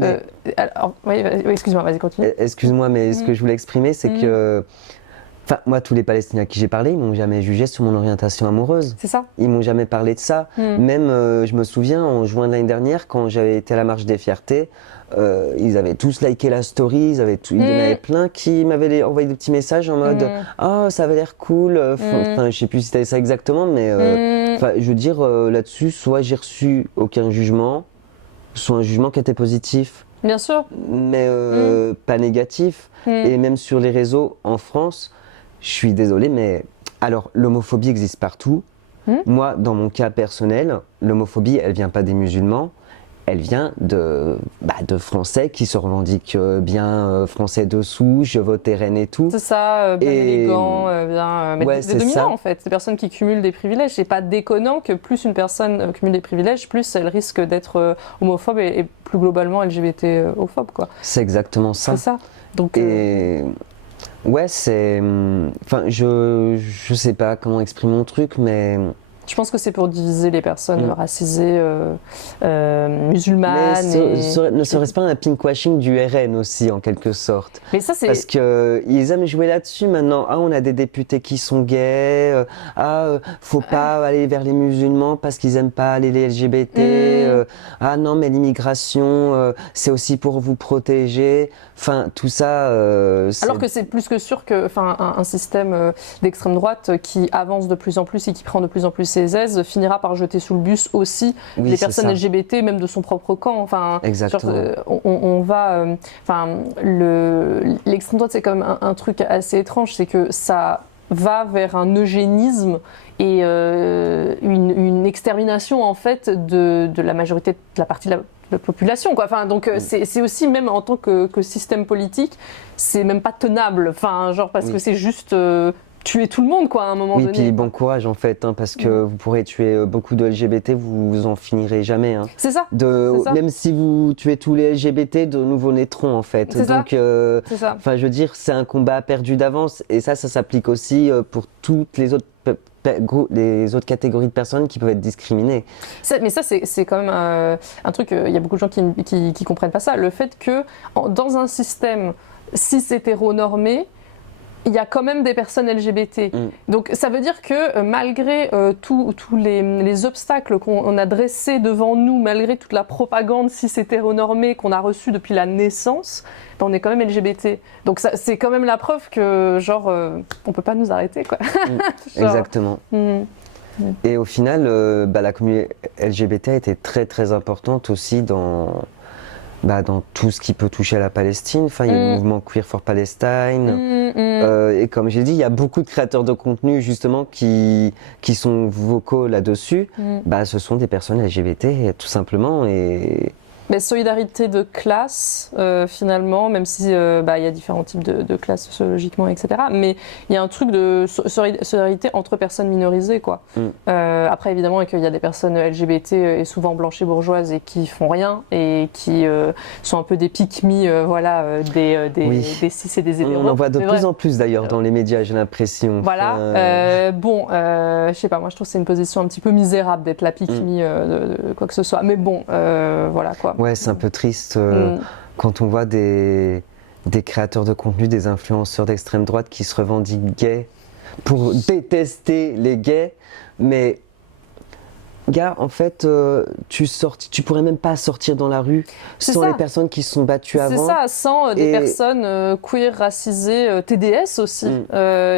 excuse-moi, vas-y, continue. Excuse-moi, mais ce que je voulais exprimer, c'est que Enfin, moi, tous les Palestiniens à qui j'ai parlé, ils m'ont jamais jugé sur mon orientation amoureuse. C'est ça. Ils m'ont jamais parlé de ça. Même, je me souviens, en juin de l'année dernière, quand j'avais été à la Marche des Fiertés, ils avaient tous liké la story, il y en avait plein qui m'avaient envoyé des petits messages en mode « Ah, ça avait l'air cool ». Enfin, je sais plus si c'était ça exactement, mais je veux dire, là-dessus, soit j'ai reçu aucun jugement, soit un jugement qui était positif. Bien sûr. Mais pas négatif. Et même sur les réseaux en France, je suis désolé, mais alors l'homophobie existe partout. Moi, dans mon cas personnel, l'homophobie, elle vient pas des musulmans, elle vient de Français qui se revendiquent bien français de souche, vote RN et tout. C'est ça, bien élégant, bien mais des dominants ça. En fait, des personnes qui cumulent des privilèges. C'est pas déconnant que plus une personne cumule des privilèges, plus elle risque d'être homophobe et plus globalement LGBT-ophobe, quoi. C'est exactement ça. C'est ça. Donc, ouais, c'est... Enfin, je sais pas comment exprimer mon truc, mais... Je pense que c'est pour diviser les personnes racisées, musulmanes. Mais ne serait-ce pas un pinkwashing du RN aussi, en quelque sorte? Mais ça, c'est... Parce qu'ils aiment jouer là-dessus maintenant. Ah, on a des députés qui sont gays. Faut pas aller vers les musulmans parce qu'ils aiment pas les LGBT. Ah non, mais l'immigration, c'est aussi pour vous protéger. Enfin, tout ça... Alors que c'est plus que sûr que un système d'extrême droite qui avance de plus en plus et qui prend de plus en plus ses aises finira par jeter sous le bus aussi les personnes LGBT, même de son propre camp. Enfin, exactement. On va... l'extrême droite, c'est quand même un truc assez étrange, c'est que ça va vers un eugénisme et une extermination en fait de la majorité de la partie de la population, quoi. Enfin, donc c'est aussi, même en tant que système politique, c'est même pas tenable, parce que c'est juste tuer tout le monde, quoi, à un moment donné. Oui, puis bon courage en fait, parce que vous pourrez tuer beaucoup de LGBT, vous en finirez jamais. C'est ça. Même si vous tuez tous les LGBT, de nouveaux naîtront en fait. Donc, je veux dire, c'est un combat perdu d'avance, et ça s'applique aussi pour toutes les autres catégories de personnes qui peuvent être discriminées. Mais ça, c'est quand même un truc, il y a beaucoup de gens qui comprennent pas ça. Le fait que dans un système cis-hétéronormé, il y a quand même des personnes LGBT. Donc ça veut dire que malgré tous les obstacles qu'on a dressés devant nous, malgré toute la propagande cis-hétéronormée qu'on a reçue depuis la naissance, on est quand même LGBT. Donc c'est quand même la preuve que on peut pas nous arrêter, quoi. Exactement. Et au final, la communauté LGBT a été très très importante aussi dans tout ce qui peut toucher à la Palestine. Enfin, il y a le mouvement Queer for Palestine. Et comme j'ai dit, il y a beaucoup de créateurs de contenu justement qui sont vocaux là-dessus. Ce sont des personnes LGBT tout simplement. Mais solidarité de classe, finalement, même si il y a différents types de classes sociologiquement, etc. Mais il y a un truc de solidarité entre personnes minorisées, quoi. Après, évidemment, qu'il y a des personnes LGBT et souvent blanches et bourgeoises et qui font rien et qui sont un peu des pick-me, des cis et des hétéros. On en voit de plus en plus d'ailleurs dans les médias, j'ai l'impression. Voilà. Je sais pas, moi je trouve que c'est une position un petit peu misérable d'être la pick-me de quoi que ce soit. Mais bon, voilà quoi. Ouais, c'est un peu triste quand on voit des créateurs de contenu, des influenceurs d'extrême droite qui se revendiquent gays pour détester les gays, mais gars, en fait, tu pourrais même pas sortir dans la rue sans les personnes qui se sont battues avant. C'est ça, sans des personnes queer, racisées, TDS aussi,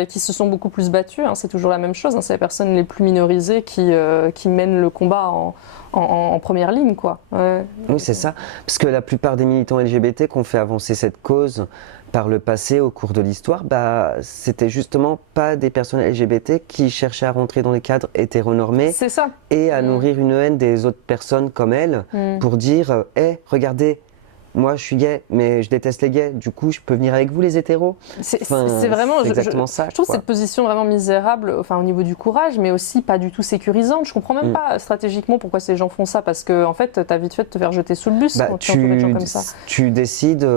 qui se sont beaucoup plus battues. C'est toujours la même chose. C'est les personnes les plus minorisées qui mènent le combat en première ligne, quoi. Ouais. Oui, c'est ça. Parce que la plupart des militants LGBT qui ont fait avancer cette cause par le passé, au cours de l'histoire, c'était justement pas des personnes LGBT qui cherchaient à rentrer dans les cadres hétéronormés. C'est ça. Et à nourrir une haine des autres personnes comme elles pour dire « regardez, moi je suis gay, mais je déteste les gays, du coup je peux venir avec vous les hétéros ». C'est vraiment exactement ça. Je trouve cette position vraiment misérable, au niveau du courage, mais aussi pas du tout sécurisante. Je comprends même pas stratégiquement pourquoi ces gens font ça, parce que en fait t'as vite fait de te faire jeter sous le bus quand tu entoures des gens comme ça. Tu décides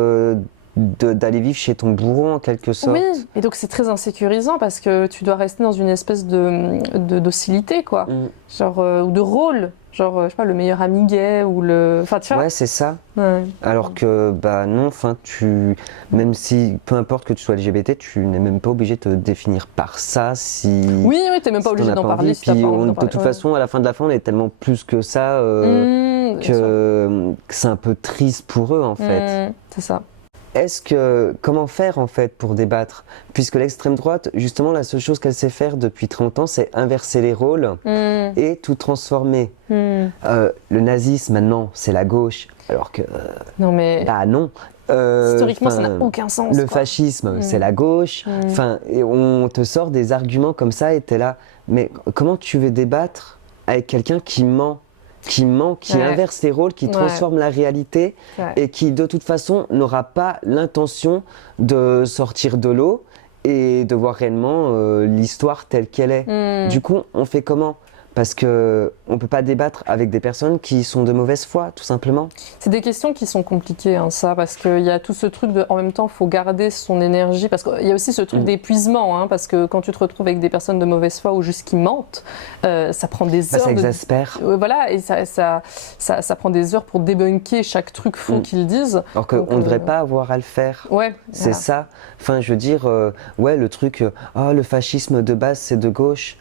d'aller vivre chez ton bourreau en quelque sorte. Oui, et donc c'est très insécurisant parce que tu dois rester dans une espèce de docilité, quoi, ou de rôle Genre, je sais pas, le meilleur ami gay ou le... Enfin, tu vois. Ouais, c'est ça. Ouais. Alors que, bah non, enfin, même si, peu importe que tu sois LGBT, tu n'es même pas obligé de te définir par ça si... Oui, t'es même pas obligé d'en parler si t'as pas envie d'en parler. De toute façon, à la fin de la fin, on est tellement plus que ça que c'est un peu triste pour eux, en fait. C'est ça. Comment faire en fait pour débattre? Puisque l'extrême droite, justement, la seule chose qu'elle sait faire depuis 30 ans, c'est inverser les rôles et tout transformer. Le nazisme, maintenant, c'est la gauche, alors que... non, mais... Bah non. Historiquement, ça n'a aucun sens. Le fascisme, c'est la gauche. Et on te sort des arguments comme ça et t'es là. Mais comment tu veux débattre avec quelqu'un qui ment? Qui inverse les rôles, qui transforme la réalité et qui de toute façon n'aura pas l'intention de sortir de l'eau et de voir réellement l'histoire telle qu'elle est. Du coup, on fait comment? Parce qu'on ne peut pas débattre avec des personnes qui sont de mauvaise foi, tout simplement. C'est des questions qui sont compliquées, hein, ça, parce qu'il y a tout ce truc de, en même temps, il faut garder son énergie, parce qu'il y a aussi ce truc d'épuisement, hein, parce que quand tu te retrouves avec des personnes de mauvaise foi ou juste qui mentent, ça prend des heures. Ça exaspère. Voilà, et ça prend des heures pour débunker chaque truc faux qu'ils disent. Alors qu'on ne devrait pas avoir à le faire. Ouais, c'est ça. Enfin, je veux dire, le truc, le fascisme de base, c'est de gauche.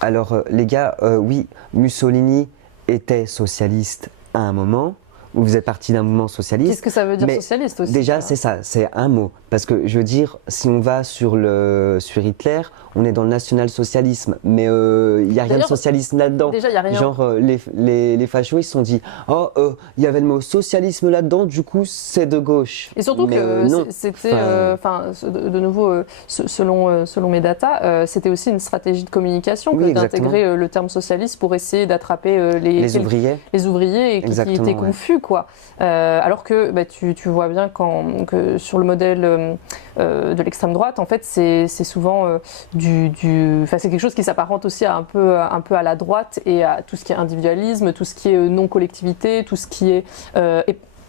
Alors les gars, oui, Mussolini était socialiste à un moment, où vous êtes parti d'un mouvement socialiste. Qu'est-ce que ça veut dire socialiste aussi? Déjà, c'est ça, c'est un mot. Parce que je veux dire, si on va sur Hitler, on est dans le national-socialisme, mais il n'y a rien de socialisme là-dedans. Déjà, il n'y a rien. Genre, les fachos, ils se sont dit, il y avait le mot socialisme là-dedans, du coup, c'est de gauche. Et surtout que c'était, de nouveau, selon mes datas, c'était aussi une stratégie de communication d'intégrer le terme socialiste pour essayer d'attraper les ouvriers. Les ouvriers et qui étaient confus, quoi. Alors que tu vois bien que sur le modèle de l'extrême droite, en fait, c'est souvent c'est quelque chose qui s'apparente aussi un peu à la droite et à tout ce qui est individualisme, tout ce qui est non-collectivité, tout ce qui est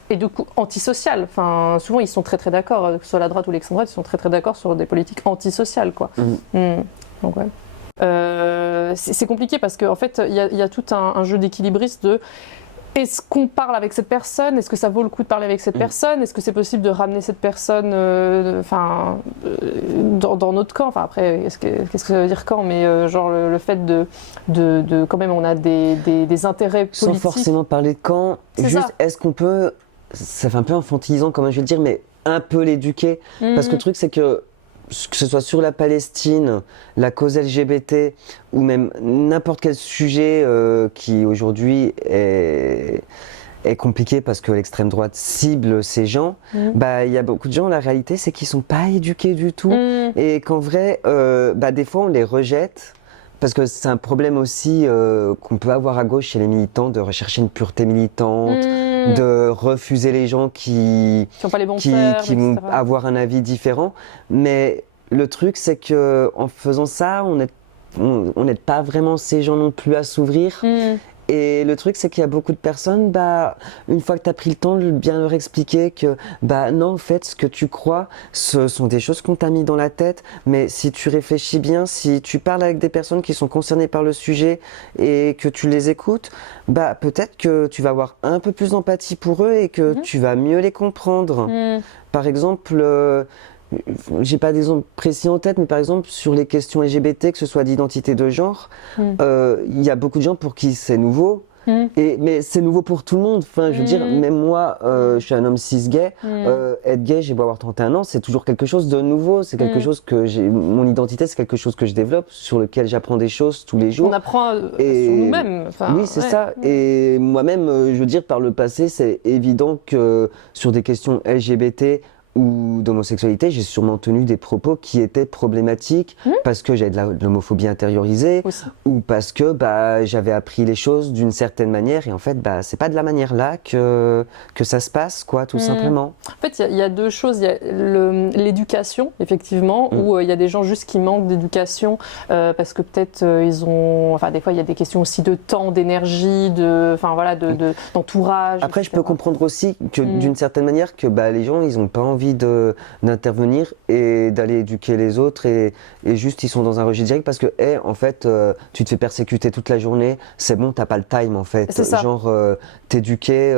et du coup antisocial. Enfin, souvent ils sont très très d'accord, que ce soit la droite ou l'extrême droite, ils sont très très d'accord sur des politiques antisociales, quoi. Donc ouais. C'est compliqué parce qu'en fait il y a tout un jeu d'équilibriste de est-ce qu'on parle avec cette personne? Est-ce que ça vaut le coup de parler avec cette personne? Est-ce que c'est possible de ramener cette personne dans notre camp? Enfin, après, qu'est-ce que ça veut dire camp? Mais genre le fait de quand même, on a des intérêts politiques. Sans forcément parler de camp, juste est-ce qu'on peut, ça fait un peu infantilisant comme je veux dire, mais un peu l'éduquer? Parce que le truc c'est que ce soit sur la Palestine, la cause LGBT ou même n'importe quel sujet qui aujourd'hui est compliqué parce que l'extrême droite cible ces gens, il y a beaucoup de gens, la réalité c'est qu'ils sont pas éduqués du tout et qu'en vrai, des fois on les rejette. Parce que c'est un problème aussi qu'on peut avoir à gauche chez les militants, de rechercher une pureté militante, de refuser les gens qui vont avoir un avis différent. Mais le truc, c'est qu'en faisant ça, on n'aide pas vraiment ces gens non plus à s'ouvrir. Et le truc, c'est qu'il y a beaucoup de personnes, une fois que tu as pris le temps de bien leur expliquer que, non, en fait, ce que tu crois, ce sont des choses qu'on t'a mis dans la tête, mais si tu réfléchis bien, si tu parles avec des personnes qui sont concernées par le sujet et que tu les écoutes, peut-être que tu vas avoir un peu plus d'empathie pour eux et que tu vas mieux les comprendre. Par exemple, j'ai pas d'exemple précis en tête, mais par exemple sur les questions LGBT, que ce soit d'identité de genre, il y a beaucoup de gens pour qui c'est nouveau. Mais c'est nouveau pour tout le monde. Enfin, je veux dire, même moi, je suis un homme cis gay. Être gay, j'ai beau avoir 31 ans, c'est toujours quelque chose de nouveau. C'est quelque chose que mon identité, c'est quelque chose que je développe, sur lequel j'apprends des choses tous les jours. On apprend sur nous-mêmes. Oui, c'est ça. Et moi-même, je veux dire, par le passé, c'est évident que sur des questions LGBT ou d'homosexualité, j'ai sûrement tenu des propos qui étaient problématiques parce que j'avais de l'homophobie intériorisée ou parce que j'avais appris les choses d'une certaine manière et en fait c'est pas de la manière là que ça se passe, quoi, tout simplement. En fait, il y a deux choses. Il y a l'éducation, effectivement, où il y a des gens juste qui manquent d'éducation parce que peut-être ils ont... Enfin, des fois, il y a des questions aussi de temps, d'énergie, d'entourage. Après, etc. je peux comprendre aussi que d'une certaine manière que les gens, ils ont pas envie envie d'intervenir et d'aller éduquer les autres et juste ils sont dans un rejet direct parce que en fait tu te fais persécuter toute la journée, c'est bon, t'as pas le time en fait. C'est ça. Genre t'éduquer,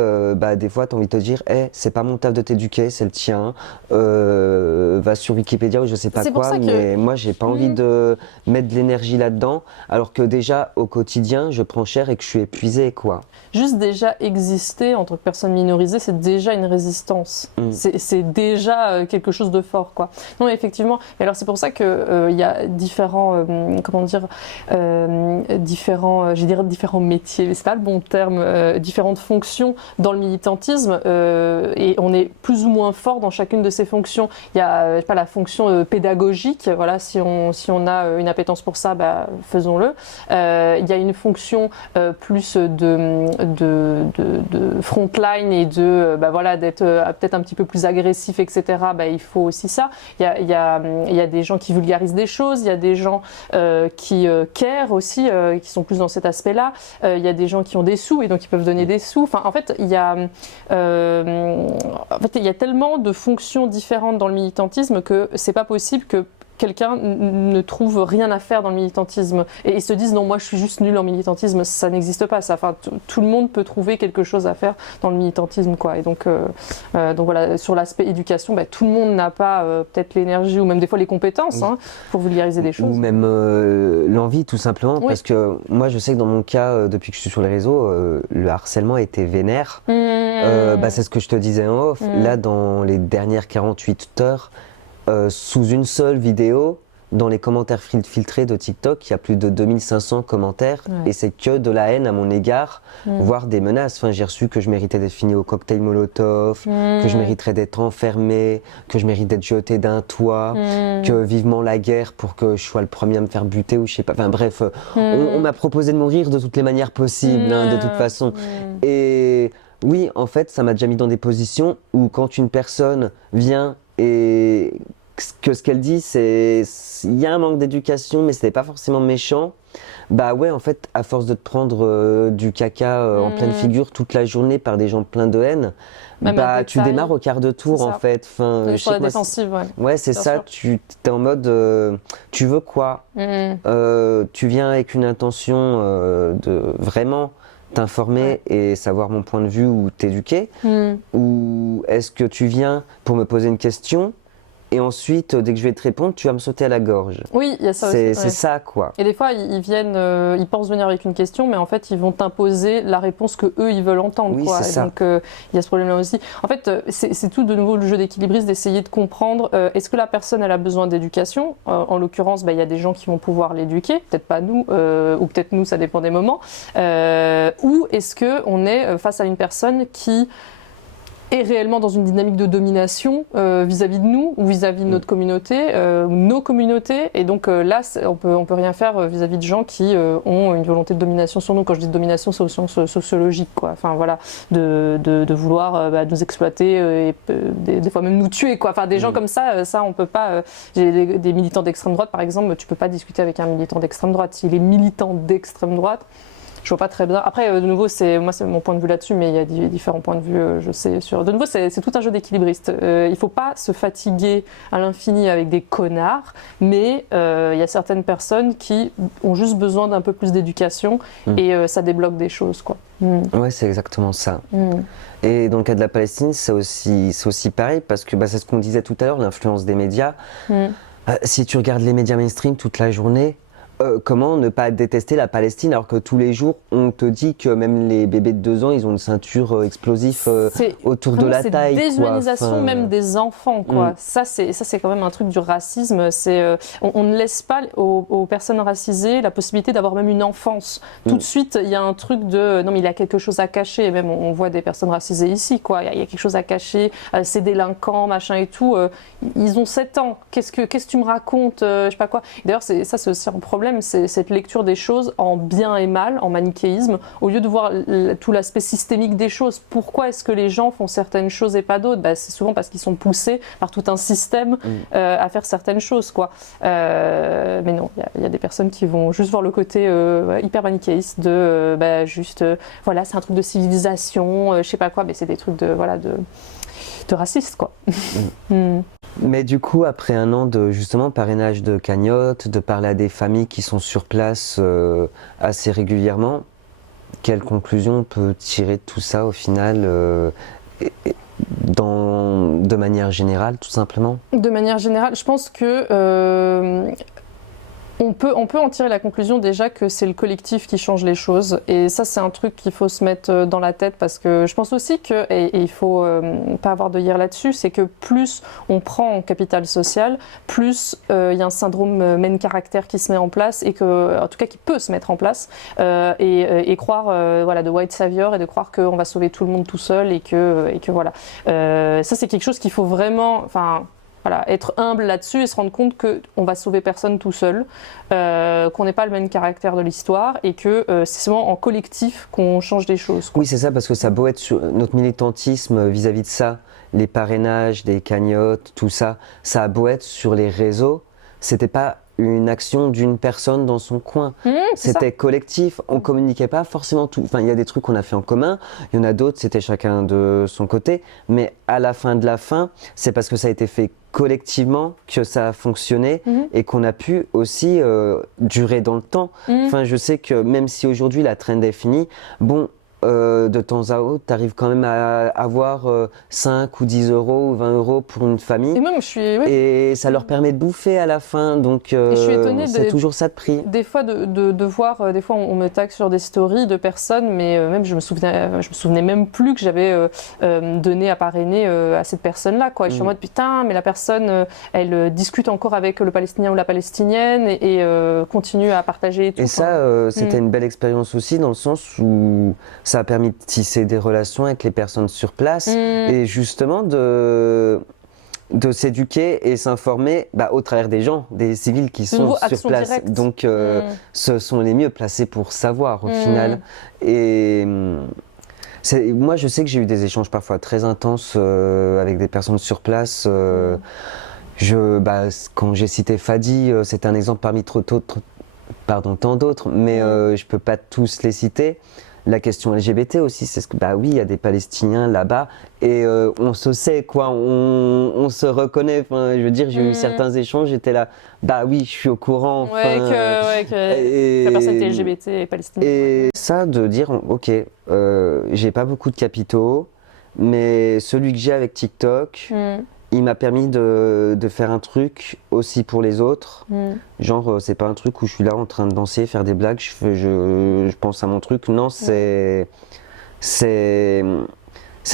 des fois t'as envie de te dire c'est pas mon taf de t'éduquer, c'est le tien, va sur Wikipédia ou je sais pas quoi, mais moi j'ai pas envie de mettre de l'énergie là-dedans alors que déjà au quotidien je prends cher et que je suis épuisé quoi. Juste déjà exister en tant que personne minorisée, c'est déjà une résistance. C'est déjà quelque chose de fort, quoi. Non, mais effectivement. Et alors c'est pour ça que il y a différents, différents métiers. Mais c'est pas le bon terme. Différentes fonctions dans le militantisme, et on est plus ou moins fort dans chacune de ces fonctions. Il y a pas la fonction pédagogique. Voilà, si on a une appétence pour ça, faisons-le. Il y a une fonction plus de frontline et d'être peut-être un petit peu plus agressif, etc. Il faut aussi ça. Il y a des gens qui vulgarisent des choses, il y a des gens qui care aussi, qui sont plus dans cet aspect-là. Il y a des gens qui ont des sous et donc ils peuvent donner des sous. Enfin, en fait, il y a tellement de fonctions différentes dans le militantisme que c'est pas possible que quelqu'un ne trouve rien à faire dans le militantisme et ils se disent non, moi je suis juste nul en militantisme, ça n'existe pas ça. Enfin, tout le monde peut trouver quelque chose à faire dans le militantisme, quoi. Et donc voilà, sur l'aspect éducation, tout le monde n'a pas peut-être l'énergie ou même des fois les compétences pour vulgariser des choses. Ou même l'envie tout simplement, parce que moi je sais que dans mon cas, depuis que je suis sur les réseaux, le harcèlement était vénère. C'est ce que je te disais en off. Là, dans les dernières 48 heures, sous une seule vidéo, dans les commentaires filtrés de TikTok, il y a plus de 2500 commentaires et c'est que de la haine à mon égard, voire des menaces. Enfin, j'ai reçu que je méritais d'être fini au cocktail Molotov, que je mériterais d'être enfermé, que je mérite d'être jeté d'un toit, que vivement la guerre pour que je sois le premier à me faire buter ou je sais pas. Enfin bref, on m'a proposé de mourir de toutes les manières possibles, de toute façon. Et oui, en fait, ça m'a déjà mis dans des positions où quand une personne vient et que ce qu'elle dit, c'est il y a un manque d'éducation, mais ce n'est pas forcément méchant. En fait, à force de te prendre du caca en pleine figure toute la journée par des gens pleins de haine, tu démarres au quart de tour en fait. Enfin, sur la défensive, ouais, c'est ça. Tu es en mode, tu veux quoi? Tu viens avec une intention de vraiment t'informer et savoir mon point de vue ou t'éduquer, ou est-ce que tu viens pour me poser une question et ensuite, dès que je vais te répondre, tu vas me sauter à la gorge. Oui, il y a ça aussi. C'est ça, quoi. Et des fois, ils viennent, ils pensent venir avec une question, mais en fait, ils vont t'imposer la réponse que eux ils veulent entendre. Oui, quoi. c'est ça. Donc, il y a ce problème-là aussi. En fait, c'est tout de nouveau le jeu d'équilibriste, d'essayer de comprendre est-ce que la personne elle a besoin d'éducation. En l'occurrence, il y a des gens qui vont pouvoir l'éduquer, peut-être pas nous, ou peut-être nous, ça dépend des moments. Ou est-ce qu'on est face à une personne qui est réellement dans une dynamique de domination vis-à-vis de nous ou vis-à-vis de notre communauté, nos communautés, et donc là on peut rien faire vis-à-vis de gens qui ont une volonté de domination sur nous. Quand je dis de domination, c'est au sens sociologique, quoi. Enfin voilà, de vouloir nous exploiter et des fois même nous tuer, quoi. Enfin des gens comme ça on peut pas. J'ai des militants d'extrême droite par exemple, tu peux pas discuter avec un militant d'extrême droite. S'il est militant d'extrême droite, je vois pas très bien. Après, de nouveau, c'est mon point de vue là-dessus, mais il y a différents points de vue, je sais. De nouveau, c'est tout un jeu d'équilibriste. Il faut pas se fatiguer à l'infini avec des connards, mais il y a certaines personnes qui ont juste besoin d'un peu plus d'éducation et ça débloque des choses, quoi. Ouais, c'est exactement ça. Et dans le cas de la Palestine, c'est aussi pareil, parce que c'est ce qu'on disait tout à l'heure, l'influence des médias. Si tu regardes les médias mainstream toute la journée, comment ne pas détester la Palestine alors que tous les jours on te dit que même les bébés de 2 ans ils ont une ceinture explosive autour de la taille. C'est déshumanisation même des enfants, quoi. Ça c'est quand même un truc du racisme. On ne laisse pas aux personnes racisées la possibilité d'avoir même une enfance. Tout de suite il y a un truc de non mais il a quelque chose à cacher. Et même on voit des personnes racisées ici, quoi. Il y a quelque chose à cacher. Ces délinquants machin et tout. Ils ont 7 ans. Qu'est-ce que tu me racontes, je sais pas quoi. D'ailleurs c'est aussi un problème. C'est cette lecture des choses en bien et mal, en manichéisme, au lieu de voir tout l'aspect systémique des choses. Pourquoi est-ce que les gens font certaines choses et pas d'autres ? C'est souvent parce qu'ils sont poussés par tout un système à faire certaines choses, quoi. Mais non, il y a des personnes qui vont juste voir le côté hyper manichéiste de voilà, c'est un truc de civilisation, je sais pas quoi, mais c'est des trucs de raciste, quoi. Mm. Mais du coup, après un an de justement parrainage de cagnotte, de parler à des familles qui sont sur place assez régulièrement, quelle conclusion on peut tirer de tout ça au final de manière générale, tout simplement? De manière générale, je pense que on peut en tirer la conclusion déjà que c'est le collectif qui change les choses, et ça c'est un truc qu'il faut se mettre dans la tête, parce que je pense aussi que, et il faut pas avoir de hier là-dessus, c'est que plus on prend en capital social, plus il y a un syndrome main caractère qui se met en place, et que, en tout cas qui peut se mettre en place, et croire voilà, de white savior, et de croire qu'on va sauver tout le monde tout seul, et que voilà. Ça c'est quelque chose qu'il faut vraiment, enfin, voilà, être humble là-dessus et se rendre compte qu'on va sauver personne tout seul, qu'on n'est pas le même caractère de l'histoire, et que c'est seulement en collectif qu'on change des choses, quoi. Oui, c'est ça, parce que ça a beau être sur notre militantisme vis-à-vis de ça, les parrainages, des cagnottes, tout ça, ça a beau être sur les réseaux, c'était pas une action d'une personne dans son coin. C'était collectif, on communiquait pas forcément tout. Enfin, il y a des trucs qu'on a fait en commun, il y en a d'autres, c'était chacun de son côté, mais à la fin de la fin, c'est parce que ça a été fait collectivement que ça a fonctionné et qu'on a pu aussi durer dans le temps. Enfin, je sais que même si aujourd'hui la trend est finie, bon, de temps à autre, tu arrives quand même à avoir 5 ou 10 euros ou 20 euros pour une famille. Et même, et ça leur permet de bouffer à la fin, donc je suis étonnée c'est toujours ça de prix. Des fois, de voir, des fois on me tag sur des stories de personnes, mais même je me souvenais même plus que j'avais donné à parrainer à cette personne-là, quoi. Et je suis en mode, putain, mais la personne, elle discute encore avec le Palestinien ou la Palestinienne, et continue à partager et tout. Et ça, c'était une belle expérience aussi, dans le sens où ça a permis de tisser des relations avec les personnes sur place et justement de s'éduquer et s'informer au travers des gens, des civils qui sont sur place. Directe. Donc ce sont les mieux placés pour savoir au final. Et moi je sais que j'ai eu des échanges parfois très intenses avec des personnes sur place. Quand j'ai cité Fadi, c'est un exemple parmi tant d'autres, mais je peux pas tous les citer. La question LGBT aussi, c'est ce que, oui, il y a des Palestiniens là-bas, et on se sait, quoi, on se reconnaît. Enfin, je veux dire, j'ai eu certains échanges, j'étais là, oui, je suis au courant. Que la personnalité LGBT est palestinienne. Et ça, de dire, ok, j'ai pas beaucoup de capitaux, mais celui que j'ai avec TikTok, il m'a permis de faire un truc aussi pour les autres. Genre, c'est pas un truc où je suis là en train de danser, faire des blagues, je pense à mon truc. Non, c'est le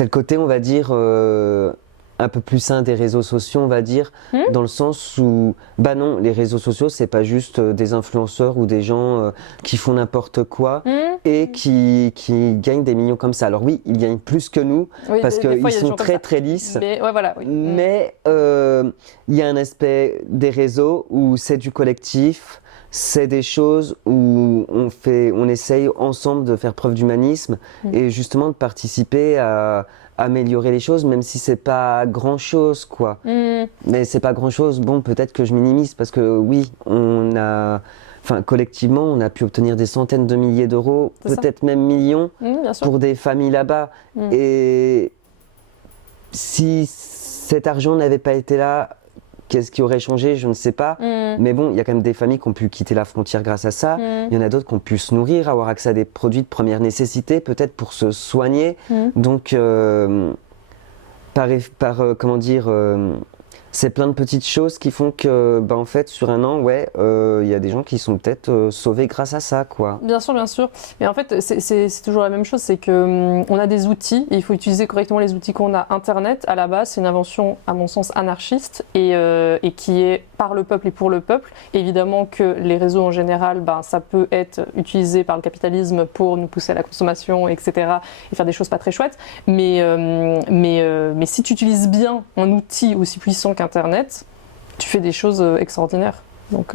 côté, on va dire, un peu plus sain des réseaux sociaux, on va dire, dans le sens où, non, les réseaux sociaux, c'est pas juste des influenceurs ou des gens qui font n'importe quoi et qui gagnent des millions comme ça. Alors oui, ils gagnent plus que nous, parce qu'ils sont très lisses, mais il y a un aspect des réseaux où c'est du collectif, c'est des choses où on essaye ensemble de faire preuve d'humanisme et justement de participer à améliorer les choses, même si c'est pas grand chose, quoi. Mais c'est pas grand chose, bon, peut-être que je minimise, parce que oui, collectivement, on a pu obtenir des centaines de milliers d'euros, peut-être même millions, pour des familles là-bas. Et si cet argent n'avait pas été là, qu'est-ce qui aurait changé? Je ne sais pas. Mais bon, il y a quand même des familles qui ont pu quitter la frontière grâce à ça. Il y en a d'autres qui ont pu se nourrir, avoir accès à des produits de première nécessité, peut-être pour se soigner. Donc, comment dire, c'est plein de petites choses qui font que, en fait, sur un an, il y a des gens qui sont peut-être sauvés grâce à ça, quoi. Bien sûr, bien sûr. Mais en fait, c'est toujours la même chose, c'est que on a des outils, et il faut utiliser correctement les outils qu'on a. Internet, à la base, c'est une invention, à mon sens, anarchiste, et qui est par le peuple et pour le peuple. Évidemment que les réseaux en général, ça peut être utilisé par le capitalisme pour nous pousser à la consommation, etc., et faire des choses pas très chouettes. Mais si tu utilises bien un outil aussi puissant qu'Internet, tu fais des choses extraordinaires. Donc